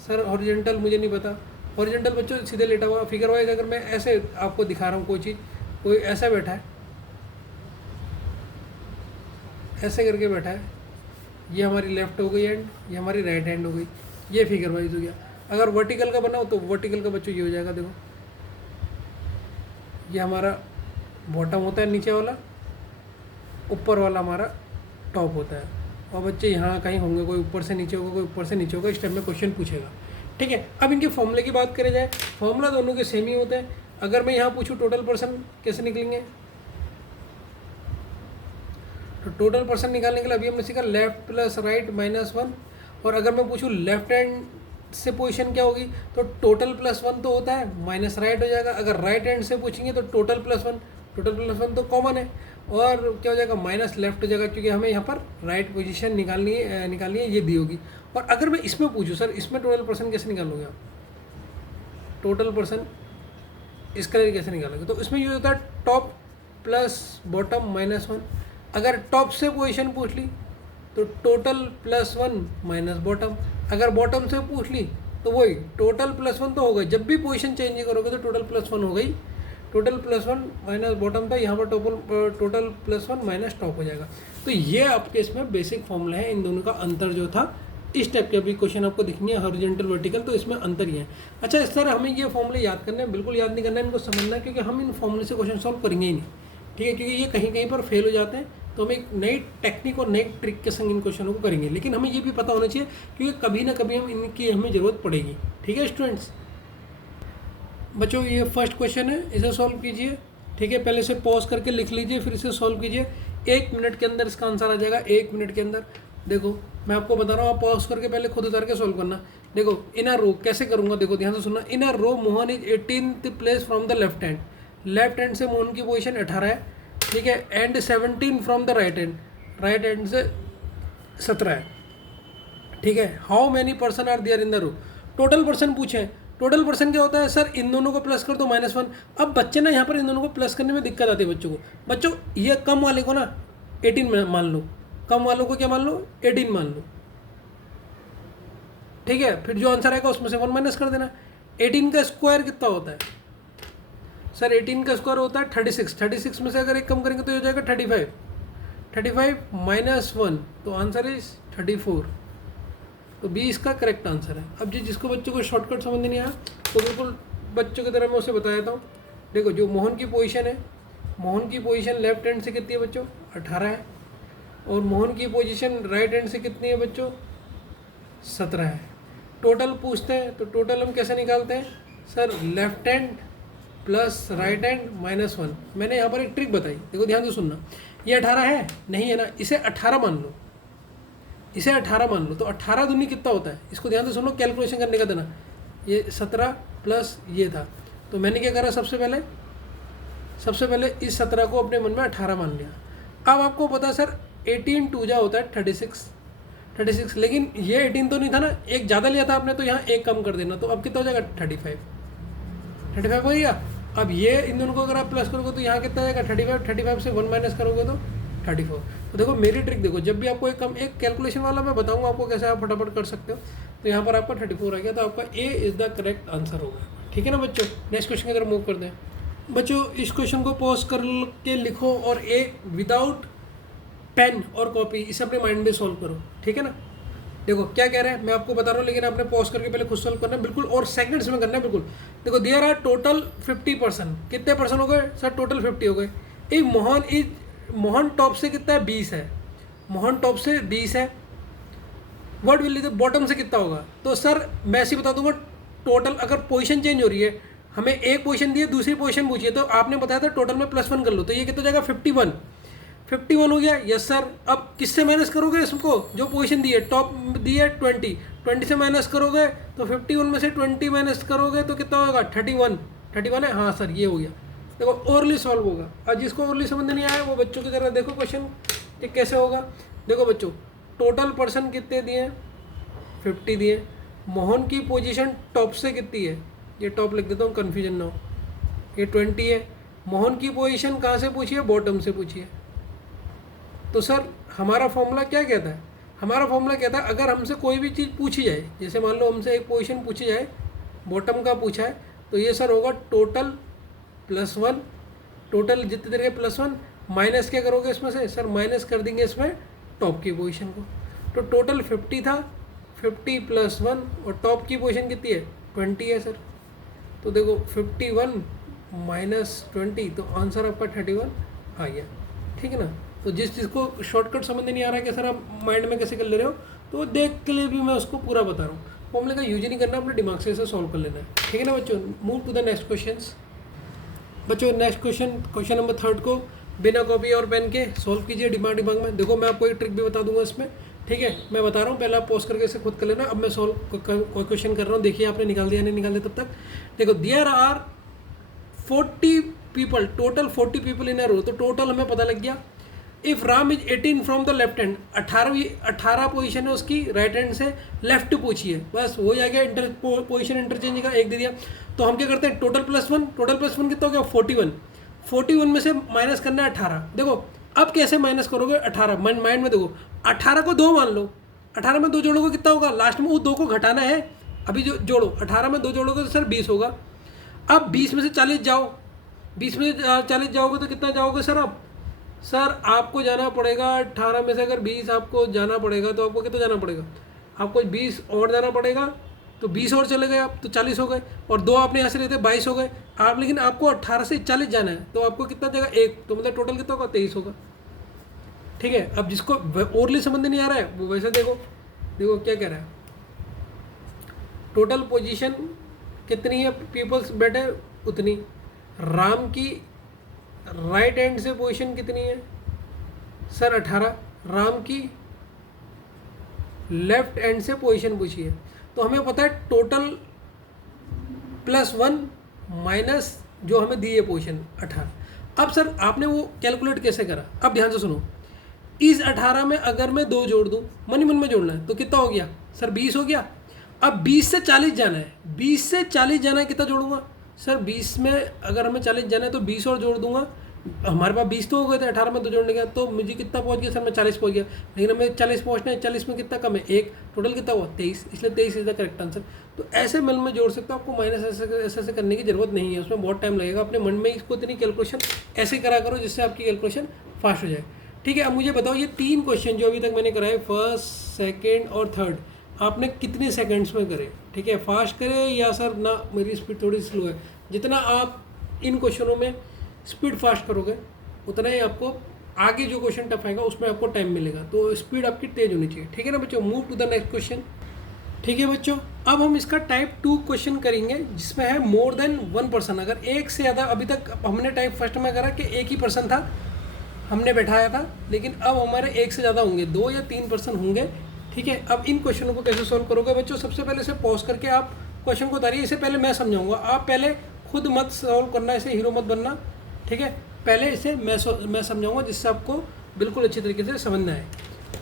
सर हॉरिजेंटल मुझे नहीं पता, हॉरिजेंटल बच्चों सीधे लेटा हुआ। फिगर वाइज अगर मैं ऐसे आपको दिखा रहा हूँ कोई चीज़, कोई ऐसा बैठा है, ऐसे करके बैठा है, ये हमारी लेफ्ट हो गई एंड ये हमारी राइट हैंड हो गई, ये फिगर वाइज हो गया। अगर वर्टिकल का बनाओ तो वर्टिकल का बच्चों ये हो जाएगा, देखो ये हमारा बॉटम होता है नीचे वाला, ऊपर वाला हमारा टॉप होता है। और बच्चे यहाँ कहीं होंगे, कोई ऊपर से नीचे होगा, कोई ऊपर से नीचे होगा, इस टाइप में क्वेश्चन पूछेगा। ठीक है, अब इनके फॉर्मूले की बात करें जाए, फॉर्मूला दोनों के सेम ही होते हैं। अगर मैं यहाँ पूछूँ टोटल पर्सन कैसे निकलेंगे, तो टोटल पर्सन निकालने के लिए अभी हमने सीखा लेफ्ट प्लस राइट -1, और अगर मैं पूछूँ लेफ्ट हैंड से पोजीशन क्या होगी, तो टोटल +1 तो होता है, माइनस राइट हो जाएगा। अगर राइट हैंड से पूछेंगे तो टोटल +1 तो कॉमन है, और क्या हो जाएगा माइनस लेफ्ट हो जाएगा, क्योंकि हमें यहाँ पर राइट पोजीशन निकालनी है, ये दी होगी। और अगर मैं इसमें पूछूँ सर इसमें टोटल पर्सन कैसे निकालोगे आप, टोटल पर्सन इसका कैसे निकालोगे, तो इसमें ये होता है टॉप प्लस बॉटम -1। अगर टॉप से पोजीशन पूछ ली तो टोटल +1 माइनस बॉटम, अगर बॉटम से पूछ ली तो वही टोटल +1 तो हो गई। जब भी पोजीशन चेंज करोगे तो टोटल +1 हो गई, total plus one minus bottom था, यहाँ पर total plus one minus top हो जाएगा। तो ये आपके इसमें बेसिक फॉर्मूला है, इन दोनों का अंतर जो था इस टाइप के अभी क्वेश्चन आपको दिखेंगे हॉरिजॉन्टल वर्टिकल, तो इसमें अंतर ही है। अच्छा, इस तरह हमें ये फॉर्मूले याद करने हैं, बिल्कुल याद नहीं करना है, इनको समझना है, क्योंकि हम इन फॉर्मूले से क्वेश्चन सॉल्व करेंगे ही नहीं, ठीक है, क्योंकि ये कहीं कहीं पर फेल हो जाते हैं। तो हम एक नई टेक्निक और नई ट्रिक के संग इन क्वेश्चनों को करेंगे, लेकिन हमें ये भी पता होना चाहिए क्योंकि कभी ना कभी हम इनकी हमें ज़रूरत पड़ेगी। ठीक है स्टूडेंट्स, बच्चों ये फर्स्ट क्वेश्चन है, इसे सॉल्व कीजिए। ठीक है, पहले से पॉज करके लिख लीजिए, फिर इसे सॉल्व कीजिए। 1 मिनट के अंदर इसका आंसर आ जाएगा, 1 मिनट के अंदर। देखो मैं आपको बता रहा हूँ, आप पॉज करके पहले खुद उतार के सॉल्व करना। देखो इनर रो कैसे करूँगा, देखो ध्यान से सुनना। Inner row Mohan is 18th place from the left hand, left hand से मोहन की पोजीशन 18 है, ठीक है, and 17 from the right hand, right hand से 17 है, ठीक है। How many person are there in the row, total person पूछे। टोटल पर्सन क्या होता है सर, इन दोनों को प्लस कर दो -1। अब बच्चे ना यहाँ पर इन दोनों को प्लस करने में दिक्कत आती है बच्चों को। बच्चों ये कम वाले को ना 18 मान लो, कम वालों को क्या मान लो, 18 मान लो, ठीक है। फिर जो आंसर आएगा उसमें से 1 माइनस कर देना। 18 का स्क्वायर कितना होता है सर, 18 का स्क्वायर होता है 36। 36 में से अगर एक कम करेंगे तो हो जाएगा 35। 35 माइनस 1, तो आंसर इज 34। तो बी इसका करेक्ट आंसर है। अब जी जिसको बच्चों को शॉर्टकट समझ नहीं आया तो बिल्कुल बच्चों की तरह मैं उसे बता देता हूँ। देखो जो मोहन की पोजीशन है, मोहन की पोजीशन लेफ्ट हैंड से कितनी है बच्चों, 18 है, और मोहन की पोजीशन राइट हैंड से कितनी है बच्चों, 17 है। टोटल पूछते हैं तो टोटल हम कैसे निकालते हैं sir, left hand plus right hand -1। मैंने यहाँ पर एक ट्रिक बताई, देखो ध्यान से सुनना। ये 18 है नहीं है ना, इसे 18 मान लो, इसे 18 मान लो, तो 18 दूनी कितना होता है, इसको ध्यान से सुनो, कैलकुलेशन करने का देना। ये 17 प्लस ये था, तो मैंने क्या करा, सबसे पहले इस 17 को अपने मन में 18 मान लिया। अब आपको पता है सर 18 2 जा होता है 36, लेकिन ये 18 तो नहीं था ना, एक ज़्यादा लिया था आपने, तो यहाँ एक कम कर देना, तो अब कितना हो जाएगा 35 हो गया। अब ये इन दोनों को अगर आप प्लस करोगे तो यहाँ कितना जाएगा 35 से 1 माइनस करोगे तो 34। तो देखो मेरी ट्रिक देखो, जब भी आपको एक कैलकुलेशन वाला मैं बताऊंगा आपको कैसे आप फटाफट कर सकते हो। तो यहाँ पर आपका 34 आ गया, तो आपका A is the correct answer होगा। ठीक है ना बच्चों, नेक्स्ट क्वेश्चन की तरफ मूव कर दें। बच्चों इस क्वेश्चन को पॉज करके लिखो और एक विदाउट पेन और कॉपी इसे अपने माइंड में सॉल्व करो। ठीक है ना, देखो क्या कह रहे हैं मैं आपको बता रहा हूँ, लेकिन आपने पॉज करके पहले खुद सॉल्व करना है बिल्कुल, और सेकंड्स में करना है बिल्कुल। देखो देयर आर टोटल 50%, कितने पर्सन हो गए सर, टोटल 50 हो गए। इफ मोहन टॉप से कितना है, 20 है, मोहन टॉप से 20 है, व्हाट विल द बॉटम से कितना होगा। तो सर मैं ऐसे बता दूंगा, टोटल अगर पोजीशन चेंज हो रही है, हमें एक पोजीशन दी है दूसरी पोजीशन पूछी है, तो आपने बताया था टोटल में +1 कर लो, तो ये कितना हो जाएगा 51 हो गया। यस सर, अब किससे माइनस करोगे इसको, जो पोजीशन दी है, टॉप दी है 20 से माइनस करोगे तो 51 में से 20 माइनस करोगे तो कितना होगा 31 है। हाँ सर ये हो गया। देखो ओरली सॉल्व होगा, और जिसको ओरली समझ नहीं आया वो बच्चों की तरह देखो क्वेश्चन कि कैसे होगा। देखो बच्चों टोटल पर्सन कितने दिए, 50 दिए। मोहन की पोजीशन टॉप से कितनी है, ये टॉप लिख देता हूँ कन्फ्यूजन ना हो, ये 20 है। मोहन की पोजीशन कहाँ से पूछी है, बॉटम से पूछी है। तो सर हमारा फॉर्मूला क्या कहता है, हमारा फॉर्मूला कहता है अगर हमसे कोई भी चीज़ पूछी जाए, जैसे मान लो हमसे एक पोजीशन पूछी जाए, बॉटम का पूछा है, तो ये सर होगा टोटल +1, टोटल जितने देर के +1 माइनस क्या करोगे इसमें से, सर माइनस कर देंगे इसमें टॉप की पोजीशन को। तो टोटल 50 था, 50 + 1, और टॉप की पोजीशन कितनी है 20 है सर। तो देखो 51 - 20, तो आंसर आपका 31 आ गया। ठीक है ना, तो जिस चीज़ को शॉर्टकट समझ नहीं आ रहा है कि सर आप माइंड में कैसे कर ले रहे हो, तो देख के लिए भी मैं उसको पूरा बता रहा हूँ। फॉर्मूले का यूज नहीं करना, अपने दिमाग से इसे सॉल्व कर लेना है। ठीक है ना बच्चों, move to the next questions. बच्चों नेक्स्ट क्वेश्चन नंबर 3 को बिना कॉपी और पेन के सॉल्व कीजिए दिमाग में। देखो मैं आपको एक ट्रिक भी बता दूंगा इसमें, ठीक है, मैं बता रहा हूँ, पहले आप पॉज करके इसे खुद कर लेना। अब मैं सॉल्व कोई क्वेश्चन कर रहा हूँ, देखिए आपने निकाल दिया नहीं निकाल दिया तब तक। देखो there are 40 people, total 40 people in a row, तो टोटल हमें पता लग गया। If Ram is 18 from the left hand, 18 position है उसकी राइट हैंड से, लेफ्ट पूछी है, बस हो जाएगा पोजीशन इंटरचेंज का एक दे दिया। तो हम क्या करते हैं, टोटल +1 कितना हो गया 41 में से माइनस करना है 18। देखो अब कैसे माइनस करोगे 18, माइंड में देखो 18 को 2 मान लो, 18 में 2 जोड़ोगे कितना होगा, लास्ट में वो 2 को घटाना है, अभी जो जोड़ो 18 में 2 जोड़ोगे तो सर 20 होगा। अब 20 में से 40 जाओ, 20 में 40 जाओगे तो कितना जाओगे सर आप? सर आपको जाना पड़ेगा 18 में से अगर 20 आपको जाना पड़ेगा तो आपको कितना जाना पड़ेगा? आपको 20 और जाना पड़ेगा, तो 20 और चले गए आप तो 40 हो गए, और 2 आपने यहाँ से लेते 22 हो गए आप, लेकिन आपको 18 से 40 जाना है तो आपको कितना जाएगा? 1, तो मतलब टोटल कितना होगा? 23 होगा। ठीक है, अब जिसको ओरली समझ नहीं आ रहा है वो वैसे देखो, देखो क्या कह रहा है, टोटल पोजीशन कितनी है पीपल्स बैठे उतनी, राम की राइट हैंड से पोजीशन कितनी है सर? 18। राम की लेफ्ट हैंड से पोजीशन पूछी है, तो हमें पता है टोटल +1 माइनस जो हमें दी है पोजीशन 18। अब सर आपने वो कैलकुलेट कैसे करा? अब ध्यान से सुनो, इस 18 में अगर मैं 2 जोड़ दूं, मन ही मन में जोड़ना है, तो कितना हो गया सर? 20 हो गया। अब 20 से 40 जाना है, 20 से 40 जाना है, कितना जोड़ूंगा सर? 20 में अगर हमें 40 जाना है तो 20 और जोड़ दूंगा, हमारे पास 20 तो हो गए थे, 18 में 2 जोड़ने का, तो मुझे कितना पहुंच गया सर? मैं 40 पहुंच गया, लेकिन हमें 40 पहुंचना है, 40 में कितना कम है? 1, टोटल कितना हुआ? 23, इसलिए 23 इज द करेक्ट आंसर। तो ऐसे मन में जोड़ सकते हो, आपको माइनस ऐसे करने की जरूरत नहीं है, उसमें बहुत टाइम लगेगा, अपने मन में इसको इतनी कैलकुलेशन ऐसे करा करो जिससे आपकी कैलकुलेशन फास्ट हो जाए। ठीक है, अब मुझे बताओ ये 3 क्वेश्चन जो अभी तक मैंने कराए, फर्स्ट, सेकेंड और थर्ड, आपने कितने सेकंड्स में करे? ठीक है, फास्ट करे या सर ना मेरी स्पीड थोड़ी स्लो है? जितना आप इन क्वेश्चनों में स्पीड फास्ट करोगे उतना ही आपको आगे जो क्वेश्चन टफ आएगा उसमें आपको टाइम मिलेगा, तो स्पीड आपकी तेज होनी चाहिए। ठीक है ना बच्चों, move to the next question. ठीक है बच्चों, अब हम इसका टाइप 2 क्वेश्चन करेंगे जिसमें है मोर देन 1 पर्सन। अगर एक से ज़्यादा, अभी तक हमने टाइप फर्स्ट में करा कि एक ही पर्सन था हमने बैठाया था, लेकिन अब हमारे एक से ज़्यादा होंगे, 2 या 3 पर्सन होंगे। ठीक है, अब इन क्वेश्चनों को कैसे सॉल्व करोगे बच्चों? सबसे पहले इसे पॉज करके आप क्वेश्चन को उतारिए, इसे पहले मैं समझाऊंगा, आप पहले खुद मत सॉल्व करना, इसे हीरो मत बनना। ठीक है, पहले इसे मैं समझाऊंगा जिससे आपको बिल्कुल अच्छी तरीके से समझना है।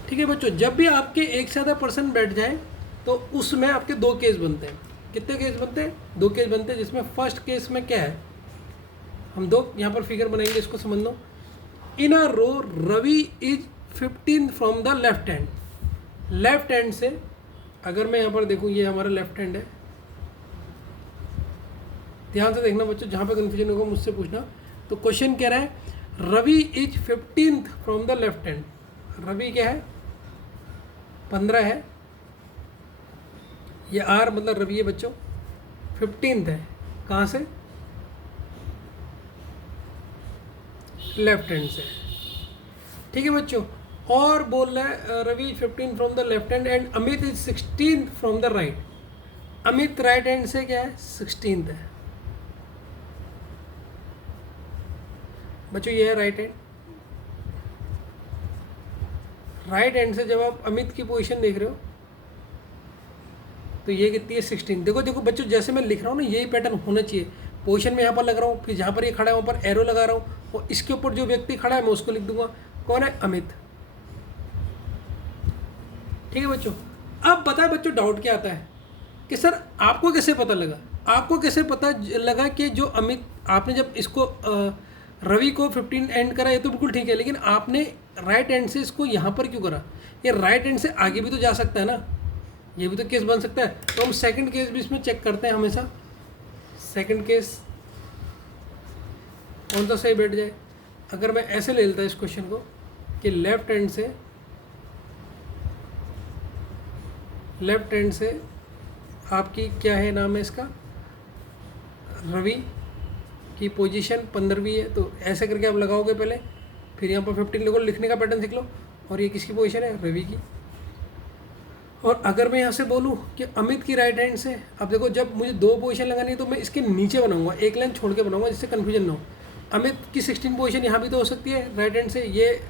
ठीक है बच्चों, जब भी आपके एक से ज़्यादा पर्सन बैठ जाए तो उसमें आपके 2 केस बनते हैं। कितने केस बनते हैं? 2 केस बनते हैं, जिसमें फर्स्ट केस में क्या है, हम 2 यहाँ पर फिगर बनाएंगे, इसको समझ लो। In a row Ravi is 15 from the left hand. Left hand से अगर मैं यहाँ पर देखूँ, ये हमारा लेफ्ट हैंड है, ध्यान से देखना बच्चों, जहाँ पे कन्फ्यूजन होगा मुझसे पूछना। तो क्वेश्चन कह रहा है Ravi is 15th from the left hand. Ravi क्या है? 15 है, ये आर मतलब रवि है बच्चों, 15th है, कहाँ से? लेफ्ट हैंड से। ठीक है बच्चों, और बोल रहा है Ravi 15 from the left hand and Amit is 16 from the right. Amit right hand से क्या है? 16th है बच्चों, ये है राइट हैंड। राइट हैंड से जब आप अमित की पोजीशन देख रहे हो तो ये कितनी है? 16। देखो देखो बच्चों, जैसे मैं लिख रहा हूँ ना, यही पैटर्न होना चाहिए। पोजीशन में यहाँ पर लग रहा हूँ, फिर जहाँ पर ये खड़ा है वहाँ पर एरो लगा रहा हूँ, और इसके ऊपर जो व्यक्ति खड़ा है मैं उसको लिख दूंगा, कौन है? अमित। ठीक है बच्चों, अब बताए बच्चों डाउट क्या आता है कि सर आपको कैसे पता लगा, आपको कैसे पता लगा कि जो अमित, आपने जब इसको रवि को 15 एंड करा, ये तो बिल्कुल ठीक है, लेकिन आपने राइट हैंड से इसको यहाँ पर क्यों करा? ये राइट हैंड से आगे भी तो जा सकता है ना, ये भी तो केस बन सकता है। तो हम सेकंड केस भी इसमें चेक करते हैं हमेशा। सेकंड केस कौन सा सही बैठ जाए? अगर मैं ऐसे ले लेता इस क्वेश्चन को कि लेफ्ट हैंड से आपकी क्या है, नाम है इसका, रवि की पोजीशन 15वीं है, तो ऐसे करके आप लगाओगे पहले, फिर यहाँ पर 15 लिखो, लिखने का पैटर्न सीख लो, और ये किसकी पोजीशन है? रवि की। और अगर मैं यहाँ से बोलूँ कि अमित की राइट हैंड से, अब देखो जब मुझे 2 पोजीशन लगानी है तो मैं इसके नीचे बनाऊंगा, एक लाइन छोड़ के बनाऊंगा जिससे कन्फ्यूजन ना हो। अमित की 16 पोजीशन यहाँ भी तो हो सकती है राइट हैंड से, ये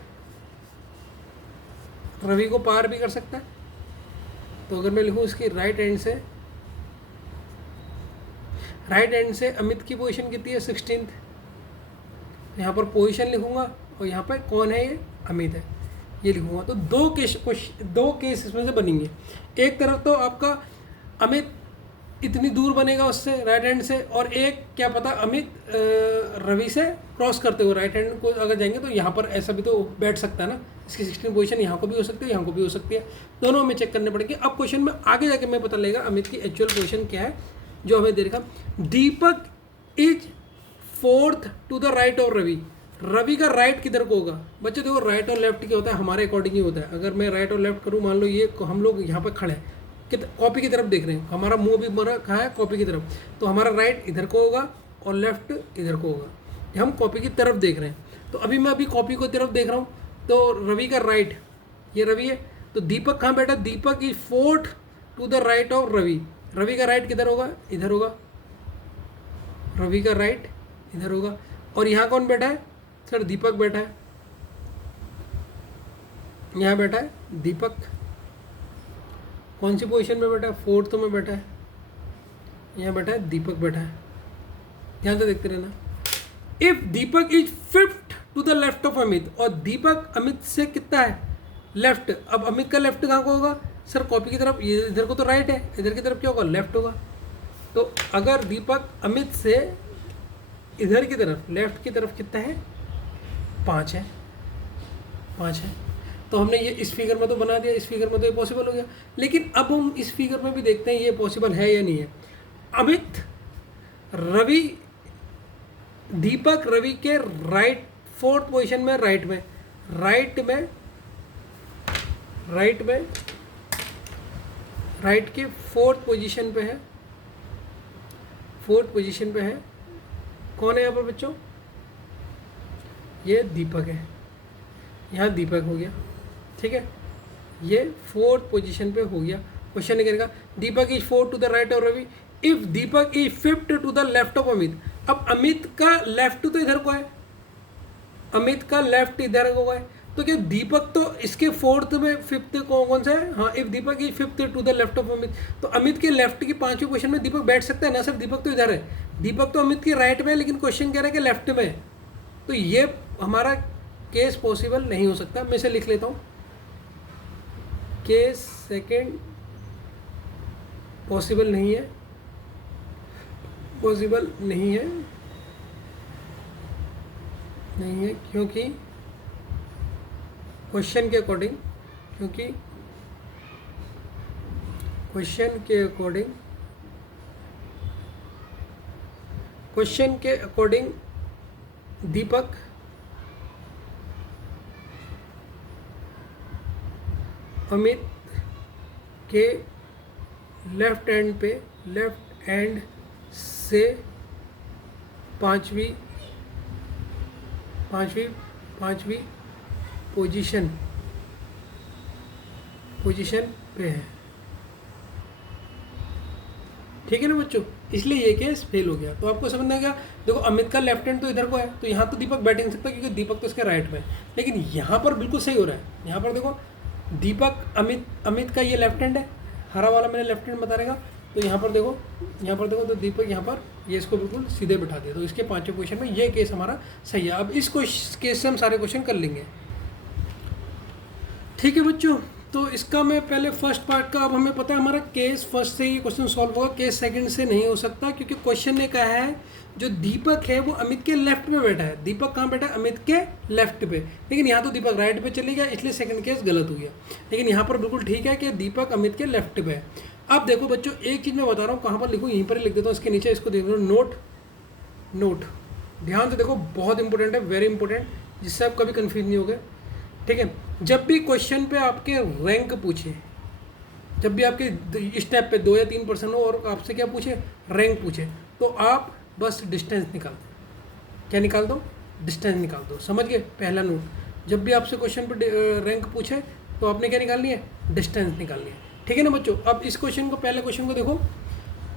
रवि को पार भी कर सकता है। तो अगर मैं लिखूँ इसकी राइट हैंड से अमित की पोजीशन कितनी है? 16th। यहाँ पर पोजीशन लिखूँगा और यहाँ पर कौन है? ये अमित है, ये लिखूँगा। तो 2 केस इसमें से बनेंगे। एक तरफ तो आपका अमित इतनी दूर बनेगा उससे राइट हैंड से, और एक क्या पता अमित रवि से क्रॉस करते हुए राइट हैंड को अगर जाएंगे तो यहाँ पर ऐसा भी तो बैठ सकता है ना, इसकी 16 पोजीशन यहाँ को भी हो सकती है, यहाँ को भी हो सकती है, दोनों हमें चेक करने पड़ेंगे। अब क्वेश्चन में आगे जाके मैं पता लगेगा अमित की एक्चुअल पोजीशन क्या है जो हमें दे रखा। Deepak is fourth to the right of Ravi. Ravi का राइट किधर को होगा बच्चे? देखो राइट और लेफ्ट क्या होता है, हमारे अकॉर्डिंग ही होता है। अगर मैं राइट और लेफ्ट करूँ, मान लो ये हम लोग यहाँ पे खड़े हैं, कॉपी की तरफ देख रहे हैं, हमारा मुंह भी मरा कहाँ है, कॉपी की तरफ, तो हमारा राइट इधर को होगा और लेफ्ट इधर को होगा। हम कॉपी की तरफ देख रहे हैं, तो अभी मैं कॉपी की तरफ देख रहा हूँ, तो रवि का राइट, ये रवि है, तो दीपक कहाँ बैठा? Deepak is fourth to the right of Ravi. Ravi का राइट किधर होगा? इधर होगा। रवि का राइट इधर होगा। और यहाँ कौन बैठा है सर? दीपक बैठा है। यहाँ बैठा है दीपक। कौन सी पोजीशन में बैठा है? फोर्थ में बैठा है। यहाँ बैठा है दीपक बैठा है। ध्यान से देखते रहना। If Deepak is fifth to the left of Amit, और दीपक अमित से कितना है? लेफ्ट। अब अमित का लेफ्ट कहाँ को होगा सर? कॉपी की तरफ। ये इधर को तो राइट है, इधर की तरफ क्या होगा? लेफ्ट होगा। तो अगर दीपक अमित से इधर की तरफ, लेफ्ट की तरफ कितना है? 5 है। 5 है। तो हमने ये इस फिगर में तो बना दिया, इस फिगर में तो ये पॉसिबल हो गया। लेकिन अब हम इस फिगर में भी देखते हैं ये पॉसिबल है या नहीं है। अमित रवि, दीपक रवि के राइट, फोर्थ पोजीशन में, राइट में, राइट के फोर्थ पोजीशन पे है। फोर्थ पोजीशन पे है। कौन है यहाँ पर बच्चों? ये दीपक है। यहाँ दीपक हो गया, ठीक है। ये फोर्थ पोजीशन पे हो गया। क्वेश्चन ये करेगा Deepak is fourth to the right of Ravi if Deepak is fifth to the left of Amit. अब अमित का लेफ्ट तो इधर को है, अमित का लेफ्ट इधर को है, तो क्या दीपक तो इसके फोर्थ में, फिफ्थ कौन सा है? हाँ, if Deepak is fifth to the left of Amit, तो अमित के लेफ्ट की 5वीं पोजीशन में दीपक बैठ सकता है ना सर? दीपक तो इधर है, दीपक तो अमित के राइट में है, लेकिन क्वेश्चन कह रहा है कि लेफ्ट में है। तो ये हमारा केस पॉसिबल नहीं हो सकता। मैं इसे लिख लेता हूँ। केस सेकेंड पॉसिबल नहीं है, पॉसिबल नहीं है, नहीं है, क्योंकि क्वेश्चन के अकॉर्डिंग, क्योंकि क्वेश्चन के अकॉर्डिंग, क्वेश्चन के अकॉर्डिंग दीपक अमित के लेफ्ट हैंड पे, लेफ्ट हैंड से पांचवी पोजीशन पे है। ठीक है ना बच्चों? इसलिए ये केस फेल हो गया। तो आपको समझना क्या? देखो अमित का लेफ्ट हैंड तो इधर को है, तो यहाँ तो दीपक बैठ नहीं सकता क्योंकि दीपक तो इसके राइट में है। लेकिन यहाँ पर बिल्कुल सही हो रहा है। यहाँ पर देखो दीपक अमित का ये लेफ्ट हैंड है, हरा वाला मैंने लेफ्ट हैंड बता रहेगा। तो यहाँ पर देखो तो दीपक यहाँ पर ये इसको बिल्कुल सीधे बिठा दिया, तो इसके 5वें पोजीशन में ये केस हमारा सही है। अब इस केस से हम सारे क्वेश्चन कर लेंगे। ठीक है बच्चों, तो इसका मैं पहले फर्स्ट पार्ट का, अब हमें पता है हमारा केस फर्स्ट से ही क्वेश्चन सॉल्व होगा, केस सेकंड से नहीं हो सकता, क्योंकि क्वेश्चन ने कहा है जो दीपक है वो अमित के लेफ्ट में बैठा है। दीपक कहाँ बैठा है? अमित के लेफ्ट पे, लेकिन यहाँ तो दीपक राइट पे चले गया, इसलिए सेकंड केस गलत हो गया। लेकिन यहाँ पर बिल्कुल ठीक है कि दीपक अमित के लेफ्ट पे है। अब देखो बच्चों, एक चीज़ मैं बता रहा हूँ, कहाँ पर लिखूँ? यहीं पर ही लिख देता हूँ, इसके नीचे इसको देख लो, नोट। ध्यान से देखो, बहुत इंपॉर्टेंट है, वेरी इंपॉर्टेंट, जिससे आप कभी कन्फ्यूज नहीं होगे। ठीक है, जब भी क्वेश्चन पे आपके रैंक पूछे, जब भी आपके स्टेप पे 2 या 3% हो और आपसे क्या पूछे? रैंक पूछे, तो आप बस डिस्टेंस निकाल दो। क्या निकाल दो? डिस्टेंस निकाल दो। समझ गए? पहला नोट, जब भी आपसे क्वेश्चन पे रैंक पूछे तो आपने क्या निकालनी है? डिस्टेंस निकालनी है। ठीक है ना बच्चों? अब इस क्वेश्चन को, पहले क्वेश्चन को देखो,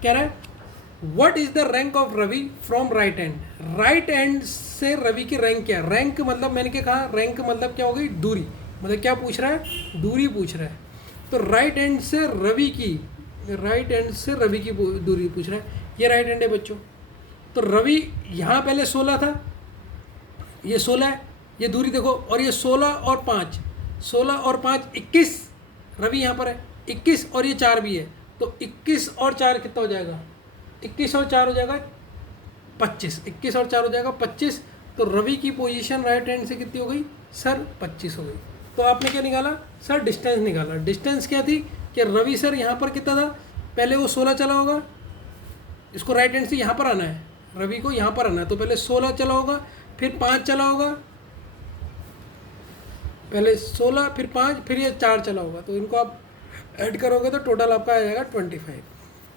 कह रहा है what is the rank of Ravi from right hand. Right hand से रवि की रैंक क्या है? रैंक मतलब मैंने क्या कहा? रैंक मतलब क्या हो गई? दूरी। मतलब क्या पूछ रहा है? दूरी पूछ रहा है। तो राइट हैंड से रवि की दूरी पूछ रहा है। ये राइट हैंड है बच्चों। तो रवि यहाँ पहले 16 था, ये 16 है, ये दूरी देखो, और ये 16 और 5, 16 और 5 21, रवि यहाँ पर है 21, और ये 4 भी है, तो 21 और 4 कितना हो जाएगा? 21 और 4 हो जाएगा 25, 21 और 4 हो जाएगा 25। तो रवि की पोजीशन राइट हैंड से कितनी हो गई सर? 25 हो गई। तो आपने क्या निकाला सर? डिस्टेंस निकाला। डिस्टेंस क्या थी कि रवि सर यहाँ पर कितना था? पहले वो 16 चला होगा, इसको राइट हैंड से यहाँ पर आना है, रवि को यहाँ पर आना है, तो पहले 16 चला होगा, फिर 5 चला होगा, पहले 16 फिर 5 फिर ये 4 चला होगा, तो इनको आप ऐड करोगे तो टोटल आपका आ जाएगा 25।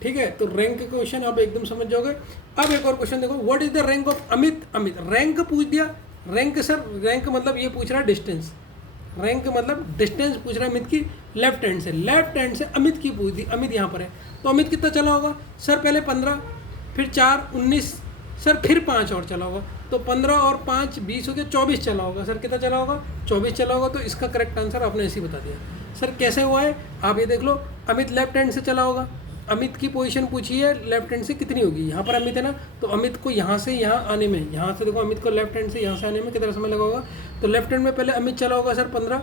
ठीक है, तो रैंक के क्वेश्चन आप एकदम समझ जाओगे। अब एक और क्वेश्चन देखो, what is the rank of Amit. Amit rank पूछ दिया, रैंक सर रैंक मतलब ये पूछ रहा है डिस्टेंस, रैंक मतलब डिस्टेंस पूछ रहा है अमित की लेफ्ट हैंड से, लेफ्ट हैंड से अमित की पूछ दी। अमित यहाँ पर है, तो अमित कितना चला होगा सर, पहले 15 फिर 4 19 सर फिर 5 और चला होगा, तो 15 और 5 20 हो गया, 24 चला होगा सर। कितना चला होगा 24 चला होगा, तो इसका करेक्ट आंसर आपने ऐसे ही बता दिया। सर कैसे हुआ है आप ये देख लो, अमित लेफ्ट हैंड से चला होगा, अमित की पोजीशन पूछी है लेफ्ट हैंड से कितनी होगी, यहाँ पर अमित है ना, तो अमित को यहाँ से यहाँ आने में, यहाँ से देखो अमित को लेफ्ट हैंड से यहाँ से आने में कितना समय लगा होगा, तो लेफ्ट हैंड में पहले अमित चला होगा सर 15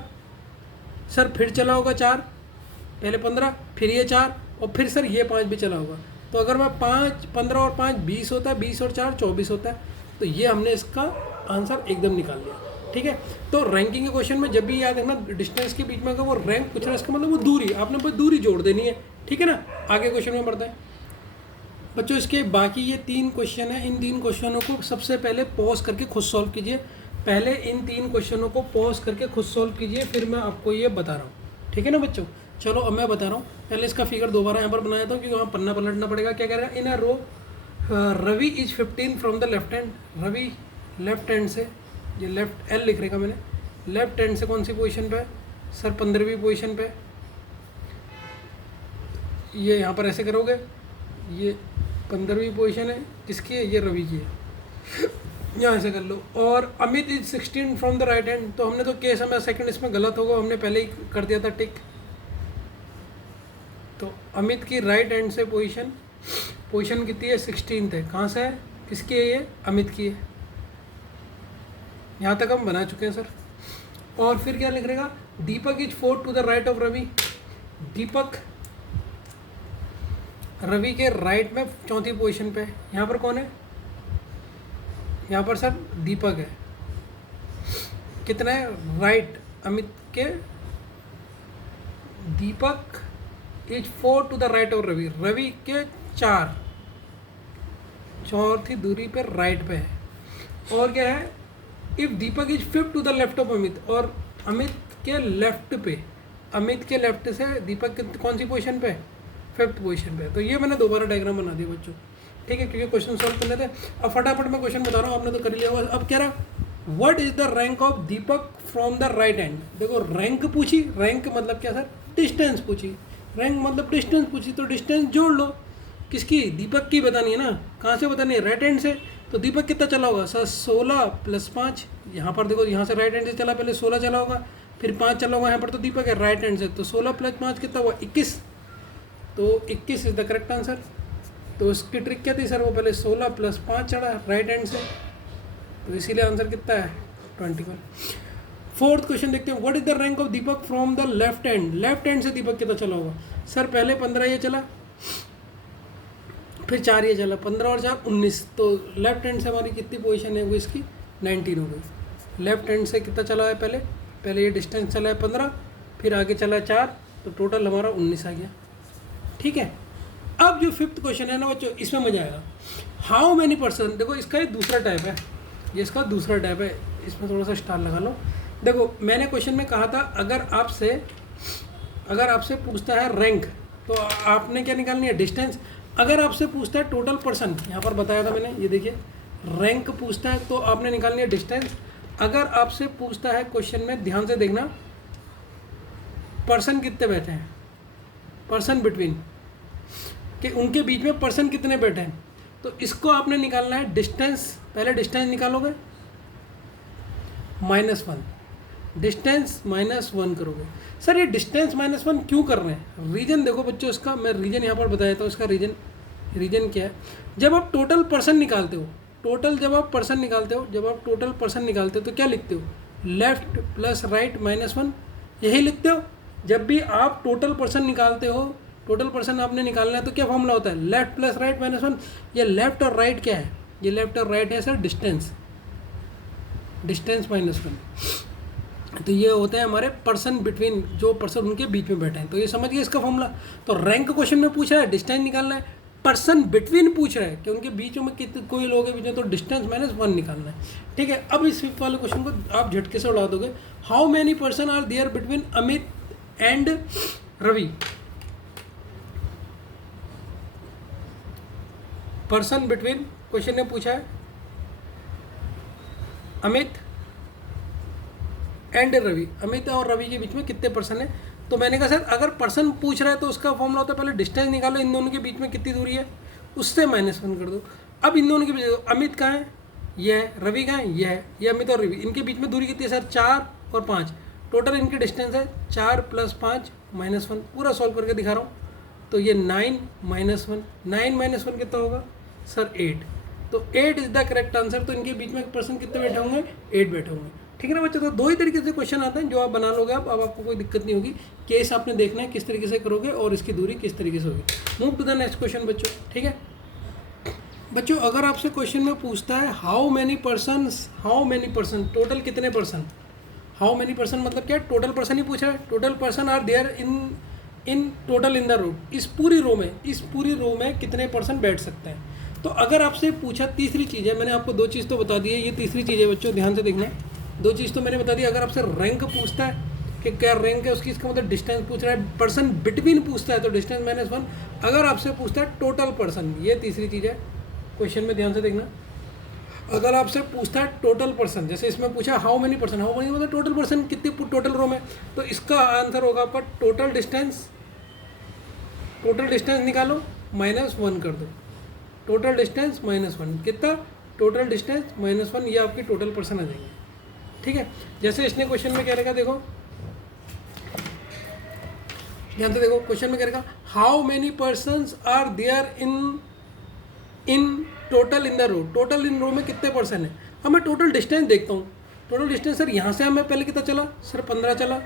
सर, फिर चला होगा 4, पहले 15 फिर ये 4 और फिर सर ये 5 भी चला होगा। तो अगर मैं 5 15 और 5 20 होता है, 20 और 4 24 होता है, तो ये हमने इसका आंसर एकदम निकाल लिया। ठीक है, तो रैंकिंग के क्वेश्चन में जब भी याद रखना डिस्टेंस के बीच में अगर वो रैंक पूछ रहा है, इसका मतलब वो दूरी, आपने बस दूरी जोड़ देनी है। ठीक है ना, आगे क्वेश्चन में बढ़ता है बच्चों। इसके बाकी ये 3 क्वेश्चन है, इन 3 क्वेश्चनों को सबसे पहले पॉज करके खुद सॉल्व कीजिए। पहले इन 3 क्वेश्चनों को पॉज करके खुद सॉल्व कीजिए, फिर मैं आपको ये बता रहा हूँ। ठीक है ना बच्चों, चलो अब मैं बता रहा हूँ। पहले इसका फिगर दोबारा यहाँ पर बनाया था क्योंकि वहाँ पन्ना पलटना पड़ेगा। क्या कह रहा है, in a row Ravi is 15 from the left hand. Ravi left hand से, ये लेफ्ट एल लिख रहेगा मैंने, लेफ्ट हैंड से कौन सी पोजीशन पे है सर, 15वीं पोजीशन पे। ये यहाँ पर ऐसे करोगे, ये 15वीं पोजीशन है, किसकी है, ये रवि की है, यहाँ से कर लो। और Amit is 16 from the right hand, तो हमने तो केस हमें सेकंड इसमें गलत होगा, हमने पहले ही कर दिया था टिक। तो अमित की राइट हैंड से पोजीशन कितनी है, 16 है। कहाँ से है, किसकी है, ये अमित की है। यहाँ तक हम बना चुके हैं सर। और फिर क्या लिख रहेगा, Deepak is 4 to the right of Ravi. Deepak Ravi के राइट में 4थी पोजीशन पे है। यहाँ पर कौन है, यहाँ पर सर दीपक है। कितना है राइट अमित के, Deepak is 4 to the right of Ravi, Ravi के 4 दूरी पे राइट पे है। और क्या है, if Deepak is 5 to the left of Amit, और अमित के लेफ्ट पे, अमित के लेफ्ट से दीपक कौन सी पोजीशन पे, 5th पोजीशन पे। तो ये मैंने दोबारा डायग्राम बना दिया बच्चों। ठीक है, क्योंकि क्वेश्चन सॉल्व करने थे। अब फटाफट मैं क्वेश्चन बता रहा हूँ, आपने तो कर लिया होगा। अब क्या रहा, what is the rank of Deepak from the right hand. देखो रैंक पूछी, रैंक मतलब क्या सर, डिस्टेंस पूछी, रैंक मतलब डिस्टेंस पूछी, तो डिस्टेंस जोड़ लो। किसकी, दीपक की बतानी है ना, कहाँ से बतानी है, राइट हैंड से। तो दीपक कितना चला होगा सर, 16 + 5। यहाँ पर देखो, यहाँ से राइट हैंड से चला, पहले 16 चला होगा, फिर 5 चला होगा। यहाँ पर तो दीपक है राइट हैंड से, तो 16 + 5 कितना हुआ, 21। तो 21 इज द करेक्ट आंसर। तो इसकी ट्रिक क्या थी सर, वो पहले 16 + 5 चढ़ा राइट हैंड से, तो इसीलिए आंसर कितना है 21। 4th क्वेश्चन देखते हैं, what is the rank of Deepak from the left hand. Left hand से दीपक कितना चला होगा सर, पहले 15 ये चला, फिर 4 ये चला, 15 और 4 19। तो लेफ्ट हैंड से हमारी कितनी पोजीशन है, वो इसकी 19 हो गई। लेफ्ट हैंड से कितना चला है, पहले ये डिस्टेंस चला है 15, फिर आगे चला है 4, तो टोटल हमारा 19 आ गया। ठीक है, अब जो 5th क्वेश्चन है ना बच्चों, इसमें मजा आएगा। हाउ मैनी पर्सन, देखो इसका ये दूसरा टाइप है, ये इसका दूसरा टाइप है, इसमें थोड़ा सा स्टार लगा लो। देखो मैंने क्वेश्चन में कहा था, अगर आपसे पूछता है रैंक, तो आपने क्या निकालनी है, डिस्टेंस। अगर आपसे पूछता है टोटल पर्सन, यहाँ पर बताया था मैंने, ये देखिए रैंक पूछता है तो आपने निकालनी है डिस्टेंस। अगर आपसे पूछता है क्वेश्चन में, ध्यान से देखना, पर्सन कितने बैठे हैं, पर्सन बिटवीन, कि उनके बीच में पर्सन कितने बैठे हैं, तो इसको आपने निकालना है डिस्टेंस। पहले डिस्टेंस निकालोगे, -1, डिस्टेंस -1 करोगे। सर ये डिस्टेंस -1 क्यों कर रहे हैं, रीजन देखो बच्चों इसका, मैं रीजन यहाँ पर बता देता हूँ। इसका रीजन क्या है, जब आप टोटल पर्सन निकालते हो, जब आप टोटल पर्सन निकालते हो तो क्या लिखते हो, लेफ्ट + राइट -1, यही लिखते हो। जब भी आप टोटल पर्सन निकालते हो, टोटल पर्सन आपने निकालना है, तो क्या फॉर्मूला होता है, लेफ्ट + राइट -1। ये लेफ्ट और राइट क्या है, ये लेफ्ट और राइट है सर डिस्टेंस -1। तो ये होते हैं हमारे पर्सन बिटवीन, जो पर्सन उनके बीच में बैठे हैं। तो ये समझ गए इसका फॉर्मूला। तो रैंक क्वेश्चन में पूछा है, डिस्टेंस निकालना है, पर्सन बिटवीन पूछ रहा है कि उनके बीच में कितने कोई लोग हैं बीच में, तो डिस्टेंस -1 निकालना है। ठीक है, अब इस फिफ्थ वाले क्वेश्चन को आप झटके से उड़ा दोगे। How many person are there between Amit and Ravi. Person between, question ने पूछा है अमित एंड रवि, अमित और रवि के बीच में कितने पर्सन है। तो मैंने कहा सर अगर पर्सन पूछ रहा है तो उसका फॉर्मूला होता है पहले डिस्टेंस निकालो, इन दोनों के बीच में कितनी दूरी है उससे -1 कर दो। अब इन दोनों के बीच अमित कहाँ है, यह है, रवि कहाँ है, यह है, ये अमित और रवि, इनके बीच में दूरी कितनी है सर 4 और 5, टोटल इनकी डिस्टेंस है 4 + 5 -1। पूरा सॉल्व करके दिखा रहा हूँ। तो ये 9 -1, 9 -1 कितना होगा सर 8। तो 8 इज द करेक्ट आंसर। तो इनके बीच में पर्सन कितने बैठे होंगे, 8 बैठे होंगे। ठीक है ना बच्चों, तो दो ही तरीके से क्वेश्चन आते हैं जो आप बना लोगे। अब आपको कोई दिक्कत नहीं होगी। केस आपने देखना है किस तरीके से करोगे और इसकी दूरी किस तरीके से होगी। Move to the next question बच्चों। ठीक है बच्चों, अगर आपसे क्वेश्चन में पूछता है हाउ मैनी पर्सन, टोटल कितने पर्सन, हाउ मैनी पर्सन मतलब क्या है, टोटल पर्सन ही पूछ रहा है। Total person are there in total in the room, इस पूरी रो में कितने पर्सन बैठ सकते हैं। तो अगर आपसे पूछा, तीसरी चीज़ है, मैंने आपको 2 चीज़ तो बता दी है, ये तीसरी चीज़ है बच्चों, ध्यान से देखना। 2 चीज़ तो मैंने बता दी। अगर आपसे रैंक पूछता है कि क्या रैंक है उसकी, इसका मतलब डिस्टेंस पूछ रहा है। पर्सन बिटवीन पूछता है तो डिस्टेंस -1। अगर आपसे पूछता है टोटल पर्सन, ये तीसरी चीज़ है, क्वेश्चन में ध्यान से देखना। अगर आपसे पूछता है टोटल पर्सन, जैसे इसमें पूछा how many person, how many मतलब टोटल पर्सन कितने टोटल रो में, तो इसका आंसर होगा आपका टोटल डिस्टेंस निकालो -1 कर दो। टोटल डिस्टेंस -1 कितना, टोटल डिस्टेंस -1, ये आपकी टोटल पर्सन आ जाएंगे। ठीक है, जैसे इसने क्वेश्चन में क्या रखा, देखो ध्यान से देखो, क्वेश्चन में क्या रखा, how many persons are there in total in the row, total in row में कितने पर्सन है। अब मैं टोटल डिस्टेंस देखता हूँ। टोटल डिस्टेंस सर यहाँ से हमें पहले कितना चला सर 15 चला।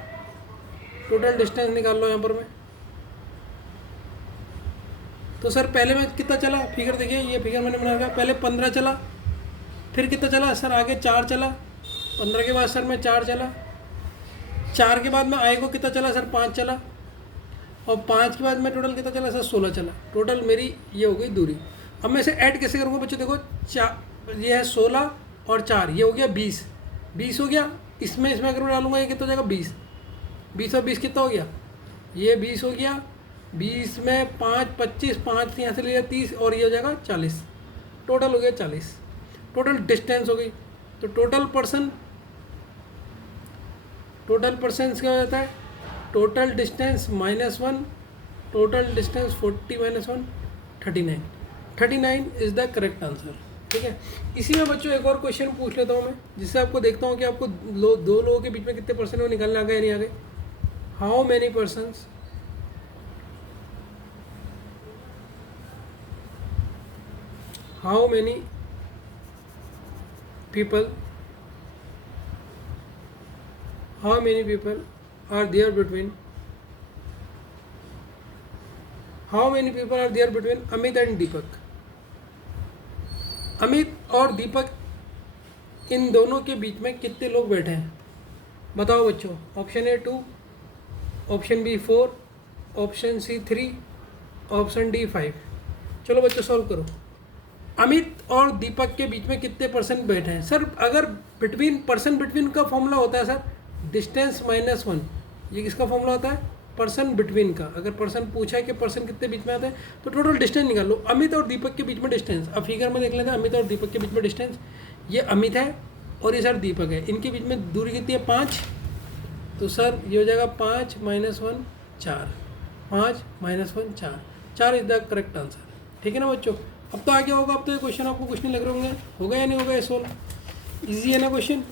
टोटल डिस्टेंस निकाल लो यहाँ पर मैं। तो सर पहले में कितना चला, फिगर देखिए, ये फिगर मैंने बना रखा, पहले 15 चला, फिर कितना चला सर आगे 4 चला, 15 के बाद सर मैं 4 चला, 4 के बाद में आए को कितना चला सर 5 चला, और 5 के बाद में टोटल कितना चला सर 16 चला। टोटल मेरी ये हो गई दूरी। अब मैं इसे ऐड कैसे करूँगा बच्चों, देखो ये है 16 और 4, ये हो गया 20 हो गया। इसमें अगर मैं डालूंगा ये कितना हो जाएगा 20 और 20 कितना हो गया, ये 20 हो गया। 20 में 5 25, 5 यहाँ से ले लिया 30, और ये हो जाएगा 40। टोटल हो गया 40। टोटल डिस्टेंस हो गई। तो टोटल पर्सन क्या हो जाता है, total distance -1, total distance 40 -1 39 is the correct answer. ठीक है, इसी में बच्चों एक और क्वेश्चन पूछ लेता हूँ मैं, जिससे आपको देखता हूँ कि आपको दो लोगों के बीच में कितने पर्सन वो निकालने आ गए या नहीं आ गए। How many persons how many people are there between Amit and Deepak. Amit और दीपक इन दोनों के बीच में कितने लोग बैठे हैं बताओ बच्चों। Option A 2, option B 4, option C 3, option D 5। चलो बच्चों सॉल्व करो। अमित और दीपक के बीच में कितने पर्सन बैठे हैं सर। अगर बिटवीन का फॉर्मूला होता है सर डिस्टेंस -1, ये किसका फॉर्मूला होता है, पर्सन बिटवीन का। अगर पर्सन पूछा है कि पर्सन कितने बीच में आते हैं तो टोटल डिस्टेंस निकाल लो। अमित और दीपक के बीच में डिस्टेंस, अब फिगर में देख लेते हैं। अमित और दीपक के बीच में डिस्टेंस, ये अमित है और ये सर दीपक है, इनके बीच में दूरी कितनी है 5। तो सर ये हो जाएगा 5 - 1 4, 5 - 1 4 इज द करेक्ट आंसर। ठीक है ना बच्चों, अब तो आगे होगा। अब तो ये क्वेश्चन आपको कुछ नहीं लग रहे होंगे, होगा या नहीं होगा ये सोल्व। ईजी है ना क्वेश्चन,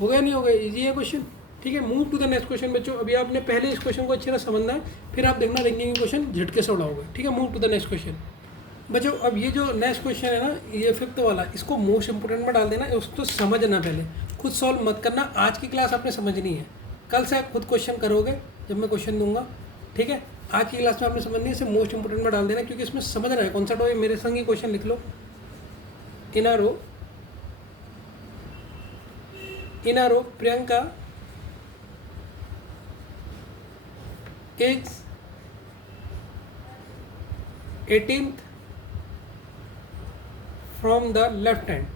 होगा या नहीं होगा, ईजी है क्वेश्चन। ठीक है, move to the next question बच्चों। अभी आपने पहले इस क्वेश्चन को अच्छी तरह समझना है, फिर आप देखना रैंकिंग क्वेश्चन झटके से उड़ाओगे। ठीक है, move to the next question बच्चों। अब ये जो नेक्स्ट क्वेश्चन है ना, ये 5th वाला, इसको मोस्ट इंपोर्टेंट में डाल देना, उसको समझना, पहले खुद सॉल्व मत करना। आज की क्लास आपने समझनी है, कल से आप खुद क्वेश्चन करोगे जब मैं क्वेश्चन दूंगा। ठीक है, आज की क्लास में आपने समझनी है, इसे मोस्ट इंपोर्टेंट में डाल देना, क्योंकि इसमें समझना है कौन सा टॉपिक। मेरे संग ही क्वेश्चन लिख लो। इन a row Priyanka is 18th from the left hand.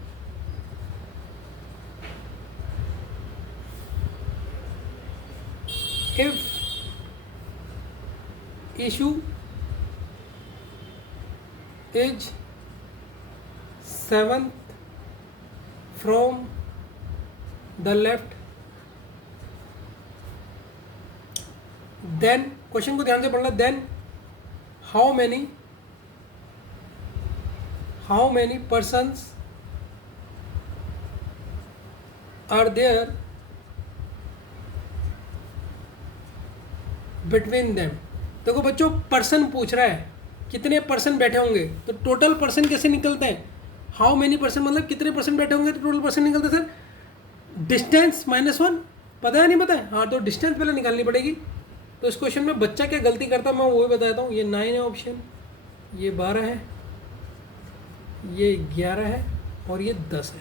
If issue is 7th from the left, then question को ध्यान से पढ़ना, then how many persons are there between them. देखो बच्चों, पर्सन पूछ रहा है कितने पर्सन बैठे होंगे, तो टोटल पर्सन कैसे निकलते हैं? हाउ मेनी पर्सन मतलब कितने पर्सन बैठे होंगे तो टोटल पर्सन निकलते हैं सर। डिस्टेंस -1 पता है नहीं पता है? हाँ, तो डिस्टेंस पहले निकालनी पड़ेगी। तो इस क्वेश्चन में बच्चा क्या गलती करता है मैं वो भी बताता हूँ। ये 9 है ऑप्शन, ये 12 है, ये 11 है और ये 10 है।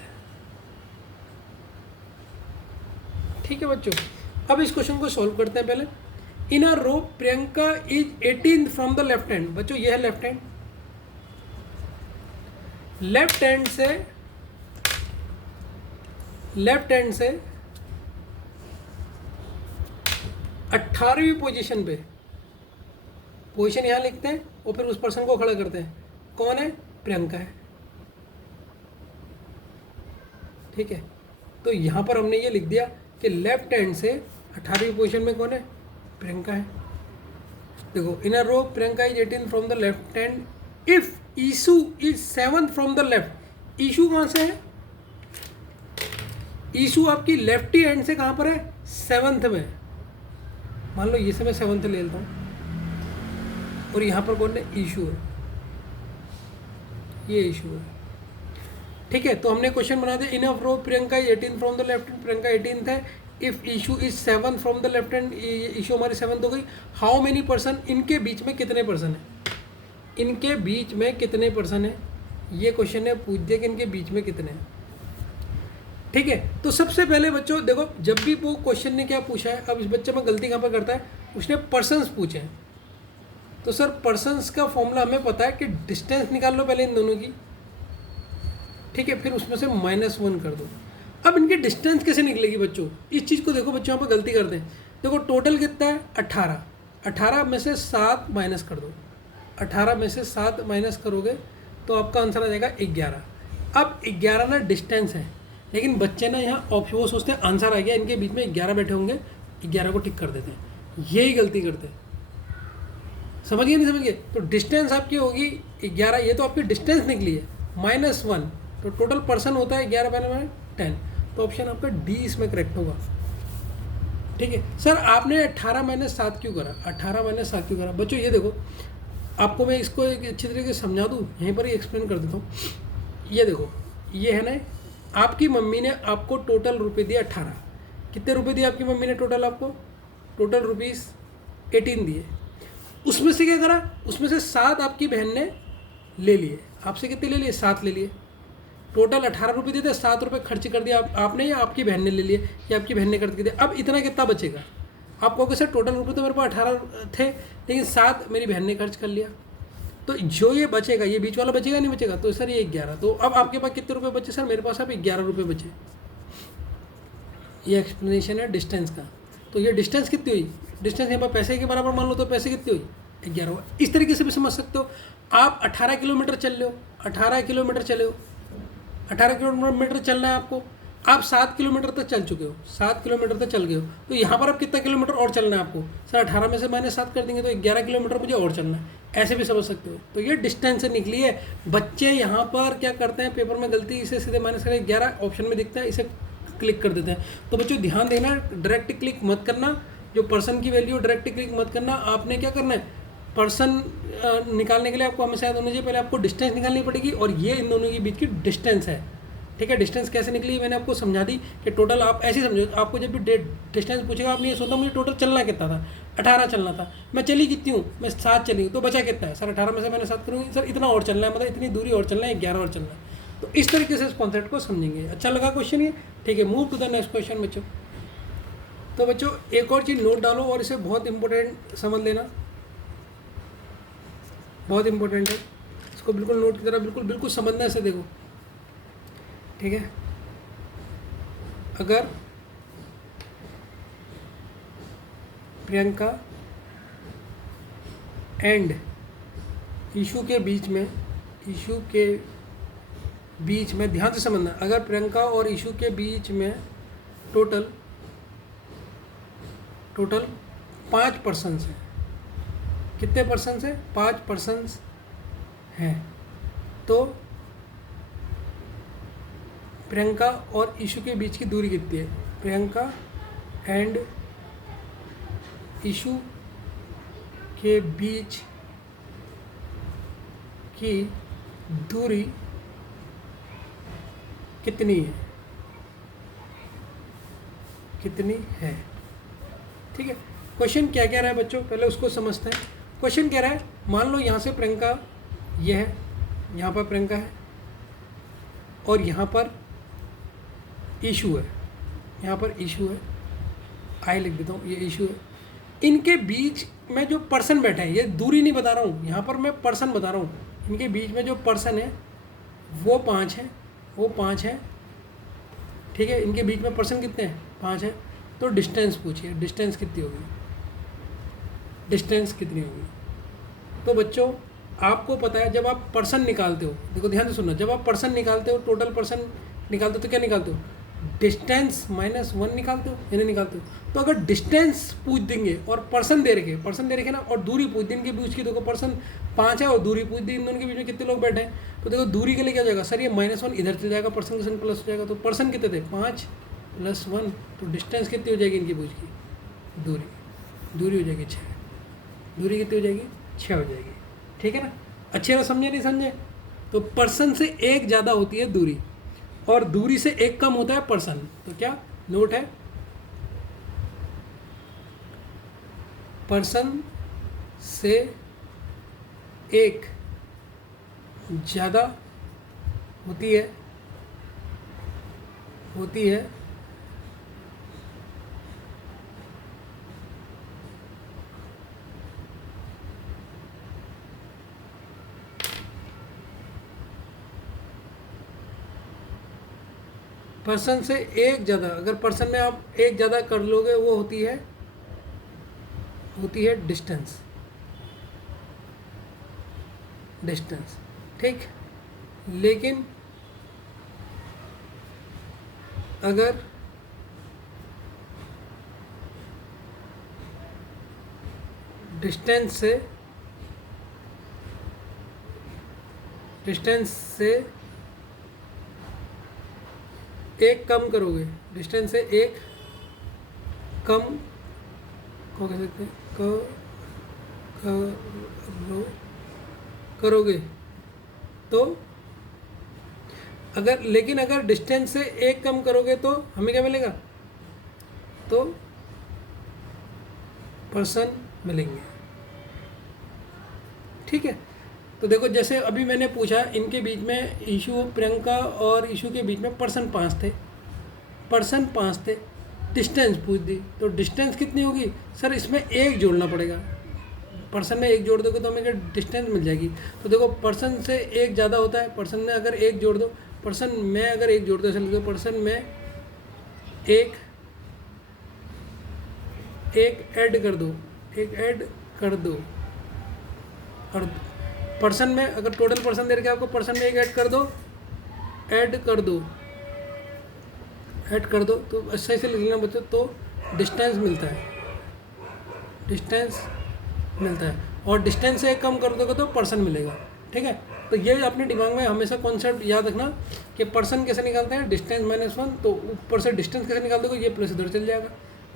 ठीक है बच्चों, अब इस क्वेश्चन को सॉल्व करते हैं। पहले in a row Priyanka is 18th from the left hand. बच्चों ये है लेफ्ट हैंड, लेफ्ट हैंड से 18वीं पोजीशन पे, पोजीशन यहाँ लिखते हैं और फिर उस पर्सन को खड़ा करते हैं। कौन है? प्रियंका है। ठीक है, तो यहाँ पर हमने ये लिख दिया कि लेफ्ट हैंड से 18वीं पोजीशन में कौन है? प्रियंका है। देखो, in a row Priyanka is 18 from the left hand if Ishu is 7th from the left. Ishu कहाँ से है? ईशू आपकी लेफ्ट ही हैंड से कहाँ पर है? 7th में। मान लो ये से मैं 7th ले लेता हूँ और यहाँ पर कौन है? ईशू है, ये ईशू है। ठीक है, तो हमने क्वेश्चन बना दिया। In a row Priyanka is 18 from the left hand, Priyanka 18th है। If Ishu is 7th from the left hand, Ishu हमारी 7th हो गई। हाउ मेनी पर्सन, इनके बीच में कितने पर्सन है? इनके बीच में कितने पर्सन है, ये क्वेश्चन है, पूछ दिया कि इनके बीच में कितने हैं। ठीक है, तो सबसे पहले बच्चों देखो, जब भी वो क्वेश्चन ने क्या पूछा है, अब इस बच्चे में गलती कहाँ पर करता है, उसने पर्सन्स पूछे हैं। तो सर पर्सन्स का फॉर्मूला हमें पता है कि डिस्टेंस निकाल लो पहले इन दोनों की। ठीक है, फिर उसमें से -1 कर दो। अब इनकी डिस्टेंस कैसे निकलेगी बच्चों? इस चीज़ को देखो बच्चों, यहाँ पर गलती करते हैं। देखो टोटल कितना है? 18। 18 में से 7 माइनस कर दो। 18 में से 7 माइनस करोगे तो आपका आंसर आ जाएगा 11। अब 11 ना डिस्टेंस है, लेकिन बच्चे ना यहाँ ऑप्शन वो सोचते हैं आंसर आ गया, इनके बीच में 11 बैठे होंगे, 11 को टिक कर देते हैं। यही गलती करते हैं। समझ गए नहीं समझ गए? तो डिस्टेंस आपकी होगी 11, ये तो आपकी डिस्टेंस निकली है, -1, तो टोटल पर्सन होता है 11 में 10। तो ऑप्शन आपका डी इसमें करेक्ट होगा। ठीक है सर, आपने 18 - 7 क्यों करा? 18 - 7 क्यों करा? बच्चों ये देखो, आपको मैं इसको एक अच्छी तरीके से समझा दूँ, यहीं पर ही एक्सप्लेन कर देता हूँ। ये देखो, ये है ना, आपकी मम्मी ने आपको टोटल रुपए दिए 18। कितने रुपए दिए आपकी मम्मी ने टोटल? आपको टोटल रुपीस 18 दिए। उसमें से क्या करा? उसमें से 7 आपकी बहन ने ले लिए। आपसे कितने ले लिए? 7 ले लिए। टोटल 18 रुपये दिए थे, 7 रुपये खर्च कर दिया आपने या आपकी बहन ने ले लिए, या आपकी बहन ने खर्च कर दिया। अब इतना कितना बचेगा? आप कहोगे सर टोटल रुपये तो मेरे पास 18 थे, लेकिन 7 मेरी बहन ने खर्च कर लिया, तो जो ये बचेगा, ये बीच वाला बचेगा नहीं बचेगा? तो सर ये 11। तो अब आपके पास कितने रुपए बचे? सर मेरे पास अब 11 रुपये बचे। ये एक्सप्लेनेशन है डिस्टेंस का। तो ये डिस्टेंस कितनी हुई? डिस्टेंस यहाँ पर पैसे के बराबर मान लो, तो पैसे कितनी हुई? 11। इस तरीके से भी समझ सकते हो। आप 18 किलोमीटर चल रहे हो, 18 किलोमीटर चले हो, 18 किलोमीटर चलना है आपको, आप 7 किलोमीटर तक चल चुके हो, 7 किलोमीटर तक चल गए हो, तो यहाँ पर अब कितना किलोमीटर और चलना है आपको? सर 18 में से -7 कर देंगे तो 11 किलोमीटर मुझे और चलना है, ऐसे भी समझ सकते हो। तो ये डिस्टेंस से निकली है। बच्चे यहाँ पर क्या करते हैं, पेपर में गलती, इसे सीधे माइनस करें, 11 ऑप्शन में दिखता है, इसे क्लिक कर देते हैं। तो बच्चों ध्यान देना, डायरेक्ट क्लिक मत करना, जो पर्सन की वैल्यू डायरेक्ट क्लिक मत करना। आपने क्या करना है, पर्सन निकालने के लिए आपको हमेशा याद होना चाहिए, पहले आपको डिस्टेंस निकालनी पड़ेगी, और ये इन दोनों के बीच की डिस्टेंस है। ठीक है, डिस्टेंस कैसे निकली मैंने आपको समझा दी कि टोटल आप ऐसे समझो, आपको जब भी डिस्टेंस पूछेगा आपने ये सोचा मुझे टोटल चलना कितना था, 18 चलना था, मैं चली कितनी हूँ, मैं 7 चली हूँ, तो बचा कितना है? सर 18 में से मैंने 7 करूँगी, सर इतना और चलना है, मतलब इतनी दूरी और चलना है, 11 और चलना है। तो इस तरीके से इस कॉन्सेप्ट को समझेंगे। अच्छा लगा क्वेश्चन ये? ठीक है, move to the next question बच्चों। तो बच्चों एक और चीज़ नोट डालो और इसे बहुत इंपॉर्टेंट समझ लेना, बहुत इंपॉर्टेंट है, इसको बिल्कुल नोट की तरह बिल्कुल समझना है। इसे देखो, ठीक है, अगर प्रियंका एंड ईशू के बीच में ध्यान से समझना, अगर प्रियंका और ईशू के बीच में टोटल 5 पर्सन्स हैं। कितने पर्सन्स हैं? 5 पर्सन्स हैं। तो प्रियंका और ईशू के बीच की दूरी कितनी है? प्रियंका एंड ईशू के बीच की दूरी कितनी है? ठीक है, क्वेश्चन क्या कह रहा है बच्चों, पहले उसको समझते हैं। क्वेश्चन कह रहा है, मान लो यहाँ से प्रियंका ये है, यहाँ पर प्रियंका है और यहाँ पर ईशू है, यहाँ पर ईशू है, आई लिख देता हूँ, ये ईशू है। इनके बीच में जो पर्सन बैठे हैं, ये दूरी नहीं बता रहा हूँ, यहाँ पर मैं पर्सन बता रहा हूँ। इनके बीच में जो पर्सन है वो 5 है, ठीक है। इनके बीच में पर्सन कितने हैं? 5 है। तो डिस्टेंस पूछिए, डिस्टेंस कितनी होगी? तो बच्चों आपको पता है, जब आप पर्सन निकालते हो, देखो ध्यान से सुनना, जब आप पर्सन निकालते हो, टोटल पर्सन निकालते हो तो क्या निकालते हो? डिस्टेंस -1 निकालते हो या नहीं निकालते हो? तो अगर डिस्टेंस पूछ देंगे और पर्सन दे रखे ना, और दूरी पूछ देंगे बीच की, देखो पर्सन 5 है और दूरी पूछ दी, इन दोनों के बीच में कितने लोग बैठे हैं, तो देखो दूरी के लिए क्या हो जाएगा सर, ये -1 इधर चल जाएगा, पर्सन के संग प्लस हो जाएगा। तो पर्सन कितने थे? 5 + 1, तो डिस्टेंस कितनी हो जाएगी इनके बीच की? दूरी हो जाएगी 6। दूरी कितनी हो जाएगी? 6 हो जाएगी, ठीक है ना। अच्छे ना, समझे नहीं समझे? तो पर्सन से एक ज़्यादा होती है दूरी, और दूरी से एक कम होता है पर्सन। तो क्या नोट है? पर्सन से एक ज़्यादा होती है पर्सन से एक ज़्यादा, अगर पर्सन में आप एक ज़्यादा कर लोगे, वो होती है डिस्टेंस, ठीक। लेकिन अगर डिस्टेंस से एक कम करोगे, डिस्टेंस से एक कम को कह सकते हैं करोगे, तो अगर डिस्टेंस से एक कम करोगे तो हमें क्या मिलेगा? तो पर्सन मिलेंगे, ठीक है। तो देखो जैसे अभी मैंने पूछा, इनके बीच में प्रियंका और ईशू के बीच में पर्सन 5 थे, डिस्टेंस पूछ दी, तो डिस्टेंस कितनी होगी सर? इसमें एक जोड़ना पड़ेगा, पर्सन में एक जोड़ दोगे तो हमें डिस्टेंस मिल जाएगी। तो देखो पर्सन से एक ज़्यादा होता है, पर्सन में अगर एक जोड़ दो, पर्सन में अगर एक जोड़ दो, चलिए पर्सन में एक ऐड कर दो, और पर्सन में अगर टोटल पर्सन दे रखे आपको, पर्सन में एक ऐड कर दो, तो सही से लिख लेना बच्चों। तो डिस्टेंस मिलता है, और डिस्टेंस से एक कम कर दोगे तो पर्सन मिलेगा, ठीक है। तो ये अपने दिमाग में हमेशा कॉन्सेप्ट याद रखना कि पर्सन कैसे निकालते हैं, डिस्टेंस -1, तो ऊपर से डिस्टेंस कैसे निकाल दोगे, ये प्लस इधर चल जाएगा,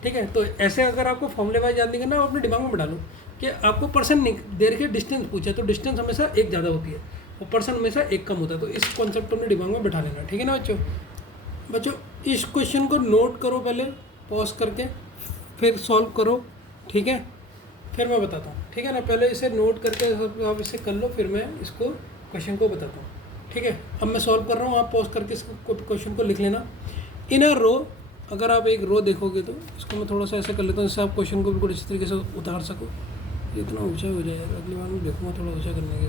ठीक है। तो ऐसे अगर आपको फॉर्मूले वाइज याद नहीं करना, आप अपने दिमाग में बैठा लो कि आपको पर्सन दे रखे डिस्टेंस पूछा, तो डिस्टेंस हमेशा एक ज़्यादा होती है और पर्सन हमेशा एक कम होता है। तो इस कॉन्सेप्ट को अपने दिमाग में बैठा लेना, ठीक है ना बच्चों। इस क्वेश्चन को नोट करो, पहले पॉज करके फिर सॉल्व करो, ठीक है, फिर मैं बताता हूँ, ठीक है ना। पहले इसे नोट करके आप इसे कर लो, फिर मैं इसको क्वेश्चन को बताता हूँ, ठीक है। अब मैं सॉल्व कर रहा हूँ, आप पॉज करके इस क्वेश्चन को लिख लेना। इन अ रो, अगर आप एक रो देखोगे तो इसको मैं थोड़ा सा ऐसे कर लेता हूँ, जिससे आप क्वेश्चन को बिल्कुल अच्छी तरीके से उतार सको। इतना ऊंचा हो जाए यार, अगली बार मैं देखूँगा थोड़ा ऊंचा करने के,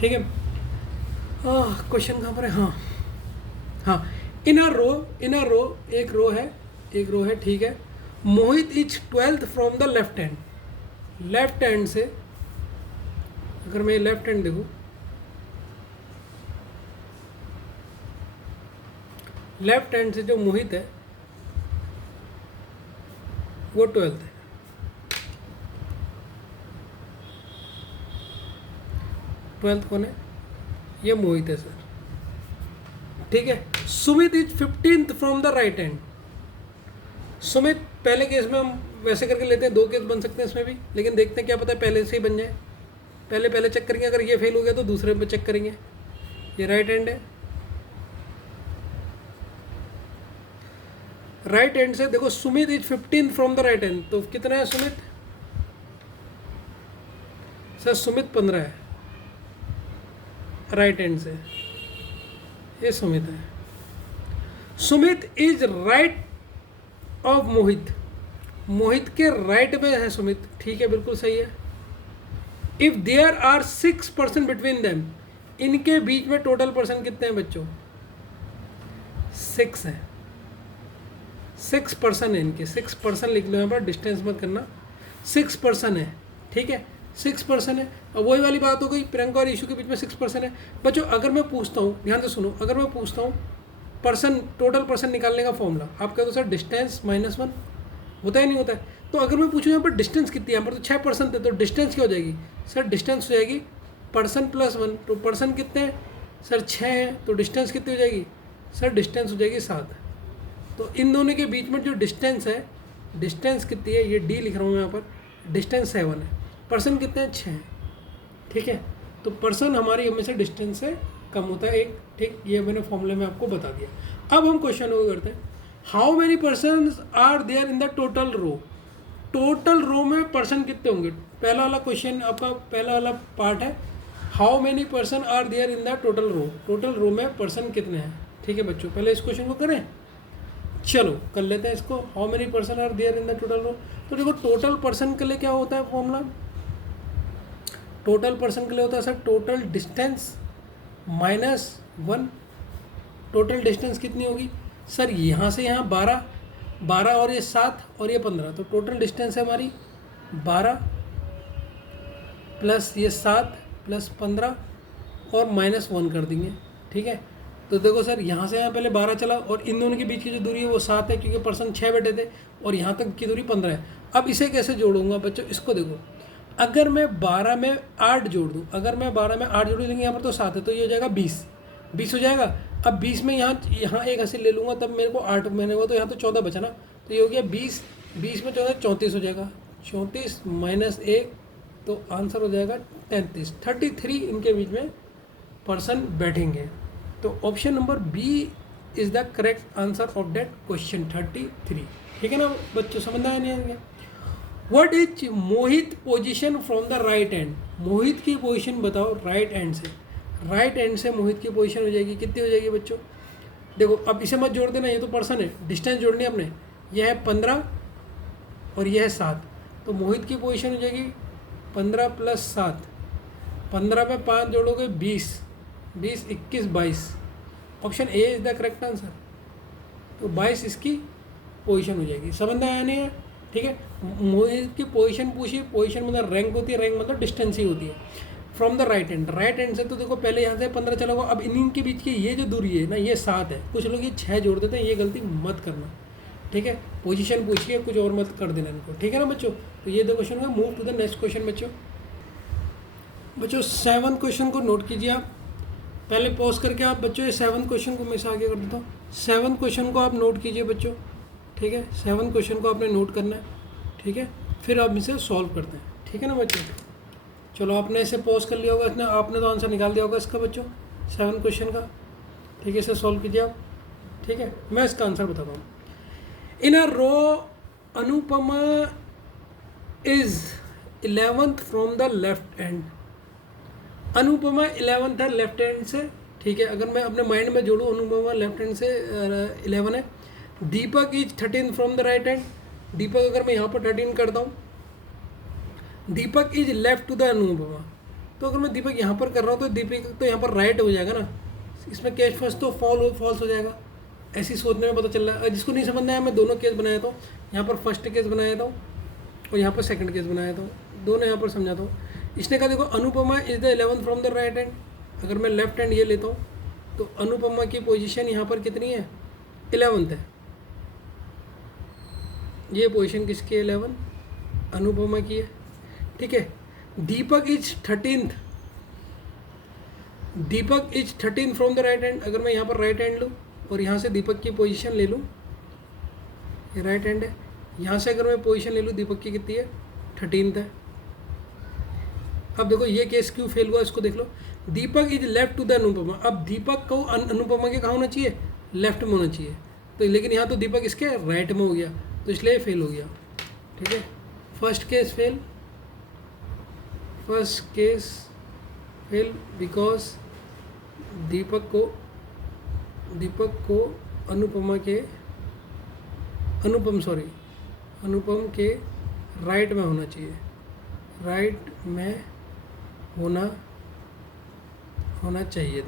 ठीक है। क्वेश्चन कहाँ पर है? हाँ, हाँ, इन अ रो, एक रो है, ठीक है। Mohit is 12th from the left hand, left hand से अगर मैं लेफ्ट हैंड देखूँ, लेफ्ट हैंड से जो मोहित है वो 12th है। 12th कौन है? ये मोहित है सर, ठीक है। Sumit is 15th from the right hand. Sumit, पहले केस में हम वैसे करके लेते हैं, 2 केस बन सकते हैं इसमें भी, लेकिन देखते हैं क्या पता है पहले से ही बन जाए। पहले चेक करेंगे, अगर ये फेल हो गया तो दूसरे पे चेक करेंगे। ये राइट हैंड है, राइट हैंड से देखो Sumit is 15th from the right hand, तो कितना है सुमित? सर सुमित 15 है राइट हैंड से, ये सुमित है। सुमित इज राइट ऑफ मोहित, मोहित के राइट में है सुमित, ठीक है, बिल्कुल सही है। If there are 6 person between them, इनके बीच में टोटल पर्सन कितने हैं बच्चों? 6 है, 6 पर्सन है इनके, 6 पर्सन लिख लो यहाँ पर, डिस्टेंस मत करना, 6 पर्सन है, ठीक है, 6 पर्सन है। अब वही वाली बात हो गई, प्रियंका और ईशू के बीच में 6 पर्सन है। बच्चों अगर मैं पूछता हूँ, ध्यान से सुनो, अगर मैं पूछता हूँ पर्सन, टोटल पर्सन निकालने का फॉर्मूला, आप कहते हो सर डिस्टेंस -1, होता ही नहीं होता है। तो अगर मैं पूछूँ यहाँ पर डिस्टेंस कितनी है, यहाँ पर तो 6 पर्सन थे, तो डिस्टेंस क्या हो जाएगी सर? डिस्टेंस हो जाएगी पर्सन +1, तो पर्सन कितने हैं सर? 6 हैं, तो डिस्टेंस कितनी हो जाएगी सर? डिस्टेंस हो जाएगी 7। तो इन दोनों के बीच में जो डिस्टेंस है, डिस्टेंस कितनी है? ये डी लिख रहा हूँ मैं यहाँ पर, डिस्टेंस 7 है, पर्सन कितने हैं? 6 हैं, ठीक है। तो पर्सन हमारी हमेशा डिस्टेंस से कम होता है एक, ठीक, ये मैंने फॉर्मूले में आपको बता दिया। अब हम क्वेश्चन को करते हैं, how many person are there in the total row, total row में पर्सन कितने होंगे? पहला वाला क्वेश्चन आपका, पहला वाला पार्ट है, how many person are there in the total row, total row में पर्सन कितने हैं, ठीक है बच्चों। पहले इस क्वेश्चन को करें, चलो कर लेते हैं इसको, how many person are there in the total row. तो देखो टोटल पर्सन के लिए क्या होता है फॉर्मूला, टोटल पर्सन के लिए होता है sir total distance -1। Total distance कितनी होगी सर? यहाँ से यहाँ 12 और ये 7 और ये 15, तो टोटल डिस्टेंस है हमारी 12 प्लस ये 7 प्लस 15 और -1 कर देंगे, ठीक है। तो देखो सर यहाँ से यहाँ पहले 12 चला और इन दोनों के बीच की जो दूरी है वो 7 है, क्योंकि पर्सन 6 बैठे थे, और यहाँ तक की दूरी 15 है। अब इसे कैसे जोड़ूंगा बच्चों? इसको देखो, अगर मैं 12 में 8 जोड़ दूँ, अगर मैं 12 में 8 जोड़ दूँगी, यहाँ पर तो 7 है, तो ये हो जाएगा 20 हो जाएगा। अब 20 में यहाँ एक हासिल ले लूँगा, तब मेरे को 8 मैंने वो, तो यहाँ तो 14 बचा ना, तो ये हो गया 20 में 14 34 हो जाएगा, 34 -1, तो आंसर हो जाएगा 33 इनके बीच में पर्सन बैठेंगे। तो option number B is the correct answer of that question 33, ठीक है ना बच्चों, समझ आया नहीं आएंगे। What is Mohit position from the right hand, Mohit की पोजीशन बताओ राइट हैंड से, राइट हैंड से मोहित की पोजीशन हो जाएगी, कितनी हो जाएगी बच्चों? देखो अब इसे मत जोड़ देना, ये तो पर्सन है, डिस्टेंस जोड़नी है अपने, यह है 15 और यह है 7, तो मोहित की पोजीशन हो जाएगी 15 + 7, 15 में 5 जोड़ोगे 20, 20 21 22, option A is the correct answer. तो 22 इसकी पोजीशन हो जाएगी, समझ में आया नहीं है, ठीक है। मोहित की पोजीशन पूछी, पोजीशन मतलब रैंक होती है, रैंक मतलब डिस्टेंस ही होती है from the right hand, right hand से। तो देखो पहले यहाँ से 15 चला हुआ, अब इनके बीच की ये जो दूरी है ना, ये 7 है, कुछ लोग ये 6 जोड़ देते हैं, ये गलती मत करना, ठीक है। पोजीशन पूछिए, कुछ और मत कर देना इनको, ठीक है ना बच्चों। तो ये 2 क्वेश्चन का, move to the next question बच्चों 7 क्वेश्चन को नोट कीजिए आप, पहले पॉज करके आप बच्चों ये 7 क्वेश्चन को मैं से आगे कर देता हूँ। 7 क्वेश्चन को आप नोट कीजिए बच्चों, ठीक है, 7 क्वेश्चन को आपने नोट करना है, ठीक है, फिर आप इसे सॉल्व करते हैं, ठीक है ना बच्चों। चलो आपने इसे पॉज कर लिया होगा, इतना आपने तो आंसर निकाल दिया होगा इसका बच्चों 7 क्वेश्चन का, ठीक है, इसे सॉल्व कीजिए आप, ठीक है। मैं इसका आंसर बताता हूँ। In a row Anupama is 11th from the left hand, Anupama 11th है लेफ्ट हैंड से, ठीक है। अगर मैं अपने माइंड में जोड़ूँ, अनुपमा लेफ्ट हैंड से 11 है। Deepak is 13th from the right hand, Deepak अगर मैं यहाँ पर 13 करता हूँ, Deepak is left to the Anupama, तो अगर मैं दीपक यहाँ पर कर रहा हूँ तो दीपक तो यहाँ पर राइट हो जाएगा ना, इसमें केस फर्स्ट तो फॉल्स हो जाएगा, ऐसी सोचने में पता चल रहा है। जिसको नहीं समझना है, मैं दोनों केस बनाया था, यहाँ पर फर्स्ट केस बनाया था और यहाँ पर सेकंड केस बनाया था, दोनों यहाँ पर समझाता हूँ। इसने कहा देखो Anupama is the 11th from the right hand, अगर मैं लेफ्ट हैंड ये लेता हूँ तो अनुपमा की पोजीशन यहाँ पर कितनी है, 11th है। ये पोजीशन किसकी है, 11, अनुपमा की है, ठीक है। Deepak is 13th, Deepak is 13 from the right hand, अगर मैं यहाँ पर राइट हैंड लूँ और यहाँ से दीपक की पोजीशन ले लूँ, ये राइट हैंड है, यहाँ से अगर मैं पोजीशन ले लूँ दीपक की कितनी है, 13th है। अब देखो ये केस क्यों फेल हुआ, इसको देख लो। Deepak is left to the Anupama, अब दीपक को अनुपमा के कहाँ होना चाहिए, लेफ्ट में होना चाहिए, तो लेकिन यहाँ तो दीपक इसके राइट में हो गया, तो इसलिए फेल हो गया, ठीक है। First case fail, first case fail because Deepak को अनुपम के राइट में होना चाहिए, राइट में होना चाहिए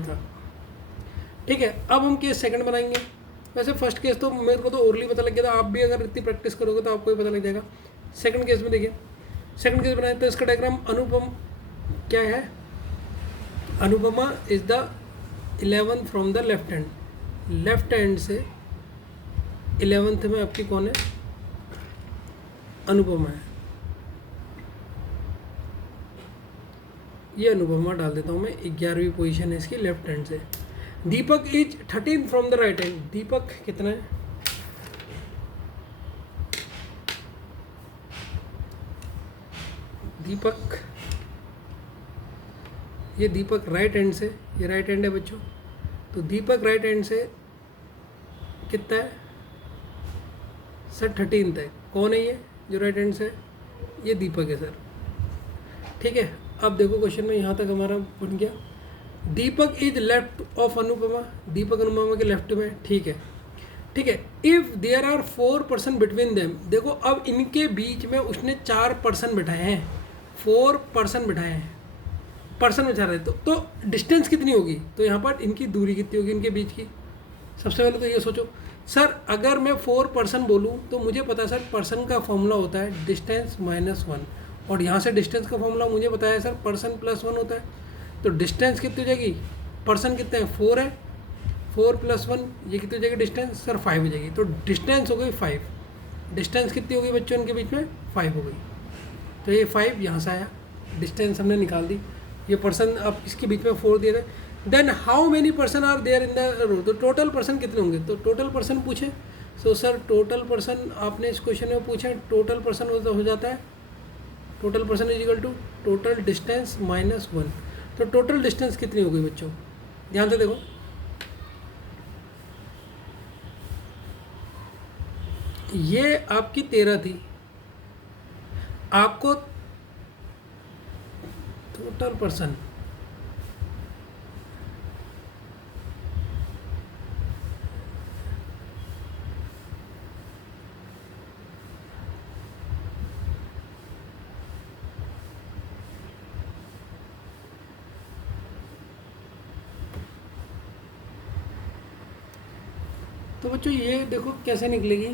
था, ठीक है। अब हम केस सेकंड बनाएंगे। वैसे फर्स्ट केस तो मेरे को तो ओरली पता लग गया था, आप भी अगर इतनी प्रैक्टिस करोगे तो आपको भी पता लग जाएगा। सेकंड केस में देखिए, सेकंड केस बनाए तो इसका डायग्राम अनुपम क्या है, Anupama is the 11th from the left hand, left hand से 11th में आपकी कौन है, अनुपमा है। ये अनुपमा डाल देता हूँ मैं, 11वीं पोजीशन है इसकी लेफ्ट हैंड से। Deepak is 13 from the right hand, Deepak कितना है, दीपक, ये दीपक राइट हैंड से, ये राइट हैंड है बच्चों, तो दीपक राइट हैंड से कितना है सर, 13th है। कौन है ये जो राइट हैंड से, ये दीपक है सर, ठीक है। अब देखो क्वेश्चन में यहाँ तक हमारा बन गया, Deepak is left of Anupama, Deepak Anupama के लेफ्ट में, ठीक है, ठीक है। If there are 4 person between them, देखो अब इनके बीच में उसने 4 पर्सन बिठाए हैं, 4 पर्सन बिठाए हैं, पर्सन बिठा रहे तो डिस्टेंस कितनी होगी, तो यहाँ पर इनकी दूरी कितनी होगी इनके बीच की। सबसे पहले तो ये सोचो सर, अगर मैं 4 पर्सन बोलूँ तो मुझे पता है सर पर्सन का फॉर्मूला होता है डिस्टेंस -1, और यहाँ से डिस्टेंस का फॉर्मूला मुझे पता है सर पर्सन +1 होता है, तो डिस्टेंस कितनी हो जाएगी, पर्सन कितने हैं 4 है, 4 + 1 ये कितनी हो जाएगी डिस्टेंस सर 5 हो जाएगी, तो डिस्टेंस हो गई 5, डिस्टेंस कितनी हो गई बच्चों इनके बीच में 5 हो गई, तो ये 5 यहाँ से आया, डिस्टेंस हमने निकाल दी। ये पर्सन अब इसके बीच में 4 दिए थे। Then how many person are there in the row, तो टोटल पर्सन कितने होंगे, तो टोटल पर्सन पूछे, सो सर टोटल पर्सन आपने इस क्वेश्चन में पूछे, टोटल पर्सन हो जाता है, total person is equal to total distance -1, तो टोटल डिस्टेंस कितनी हो गई बच्चों, ध्यान से देखो, ये आपकी 13 थी, आपको टोटल पर्सन तो बच्चों ये देखो कैसे निकलेगी,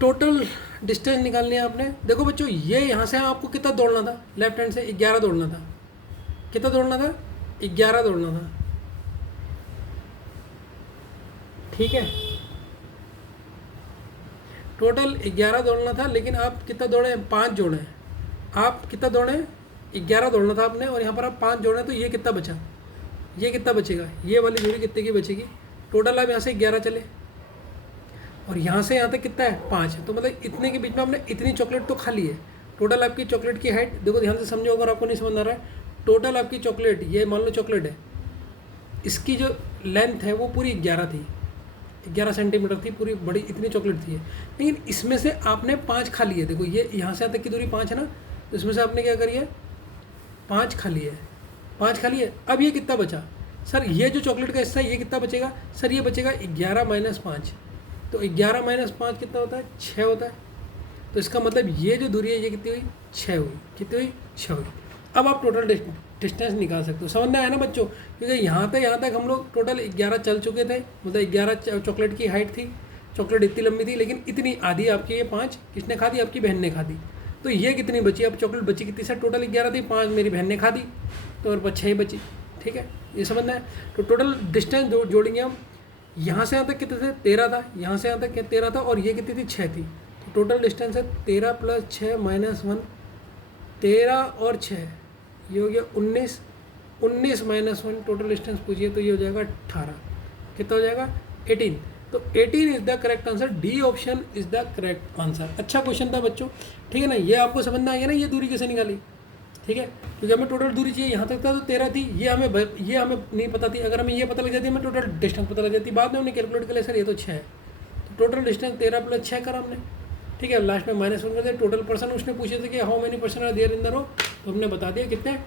टोटल डिस्टेंस निकालनी है आपने। देखो बच्चों ये यहाँ से आपको कितना दौड़ना था, लेफ्ट हैंड से 11 दौड़ना था, कितना दौड़ना था 11 दौड़ना था, ठीक है, टोटल 11 दौड़ना था, लेकिन आप कितना दौड़े, 5 जोड़े, आप कितना दौड़े 11 दौड़ना था आपने, और यहाँ पर आप 5 जोड़े, तो ये कितना बचा, ये कितना बचेगा, ये वाली दूरी कितने की बचेगी, टोटल आप यहाँ से 11 चले और यहाँ से यहाँ तक कितना है 5, तो मतलब इतने के बीच में आपने इतनी चॉकलेट तो खा ली है। टोटल आपकी चॉकलेट की हाइट देखो ध्यान से समझो, अगर आपको नहीं समझ आ रहा है, टोटल आपकी चॉकलेट, ये मान लो चॉकलेट है, इसकी जो लेंथ है वो पूरी 11 थी, 11 सेंटीमीटर थी, पूरी बड़ी इतनी चॉकलेट थी, लेकिन इसमें से आपने 5 खा लिए। देखो ये यहाँ से यहाँ तक की दूरी 5 है ना, तो इसमें से आपने क्या करी है 5 खा लिए, 5 खा लिए। अब ये कितना बचा सर, ये जो चॉकलेट का हिस्सा है ये कितना बचेगा सर, ये बचेगा 11 - 5, तो 11 - 5 कितना होता है 6 होता है, तो इसका मतलब ये जो दूरी है ये कितनी हुई 6 हुई, कितनी हुई 6 हुई। अब आप टोटल डिस्टेंस निकाल सकते हो। समझ में आया ना बच्चों, क्योंकि यहाँ तक हम लोग टोटल 11 चल चुके थे, मतलब 11 चॉकलेट की हाइट थी, चॉकलेट इतनी लंबी थी, लेकिन इतनी आधी आपकी ये 5 किसने खा दी, आपकी बहन ने खा दी। तो ये कितनी बची, अब चॉकलेट बची कितनी सर, टोटल 11 थी, 5 मेरी बहन ने खा दी, तो और 6 बची। ठीक है, ये समझना है। तो टोटल डिस्टेंस जोड़ेंगे हम, यहाँ से यहाँ तक कितने थे, 13 था, यहाँ से यहाँ तक 13 था, और ये कितनी थी, 6 थी। तो टोटल डिस्टेंस है 13 + 6 - 1, 13 और 6 ये हो गया 19, 19 - 1 टोटल डिस्टेंस पूछिए तो ये हो जाएगा 18। कितना हो जाएगा, 18। तो 18 is the correct answer, D option is the correct answer. अच्छा क्वेश्चन था बच्चों, ठीक है ना। ये आपको समझना आ गया ना, ये दूरी कैसे निकाली, ठीक है, क्योंकि हमें टोटल दूरी चाहिए, यहाँ तक था तो 13 थी, ये हमें नहीं पता थी। अगर हमें ये पता लग जाती, हमें टोटल डिस्टेंस पता लग जाती। बाद में हमने कैलकुलेट कर लिया सर ये तो 6 है, तो टोटल डिस्टेंस 13 + 6 करा हमने, ठीक है। लास्ट में -1 कर दिया। टोटल पर्सन उसने पूछे थे कि how many person are there in the row, तो हमने बता दिया कितने,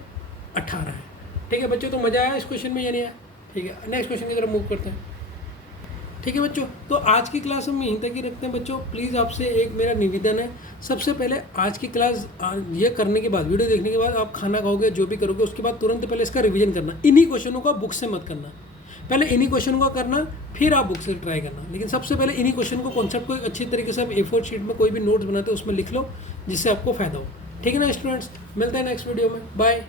18 है। ठीक है बच्चों, तो मज़ा आया इस क्वेश्चन में या नहीं आया, ठीक है। नेक्स्ट क्वेश्चन की तरफ मूव करते हैं, ठीक है बच्चों। तो आज की क्लास हम यहीं तक ही रखते हैं बच्चों। प्लीज़ आपसे एक मेरा निवेदन है, सबसे पहले आज की क्लास ये करने के बाद, वीडियो देखने के बाद आप खाना खाओगे, जो भी करोगे, उसके बाद तुरंत पहले इसका रिवीजन करना। इन्हीं क्वेश्चनों को बुक से मत करना, पहले इन्हीं क्वेश्चन को करना, फिर आप बुक से ट्राई करना। लेकिन सबसे पहले इन्हीं क्वेश्चन को, कॉन्सेप्ट को अच्छी तरीके से आप A4 शीट में कोई भी नोट्स बनाते हो उसमें लिख लो, जिससे आपको फायदा हो। ठीक है ना स्टूडेंट्स, मिलते हैं नेक्स्ट वीडियो में, बाय।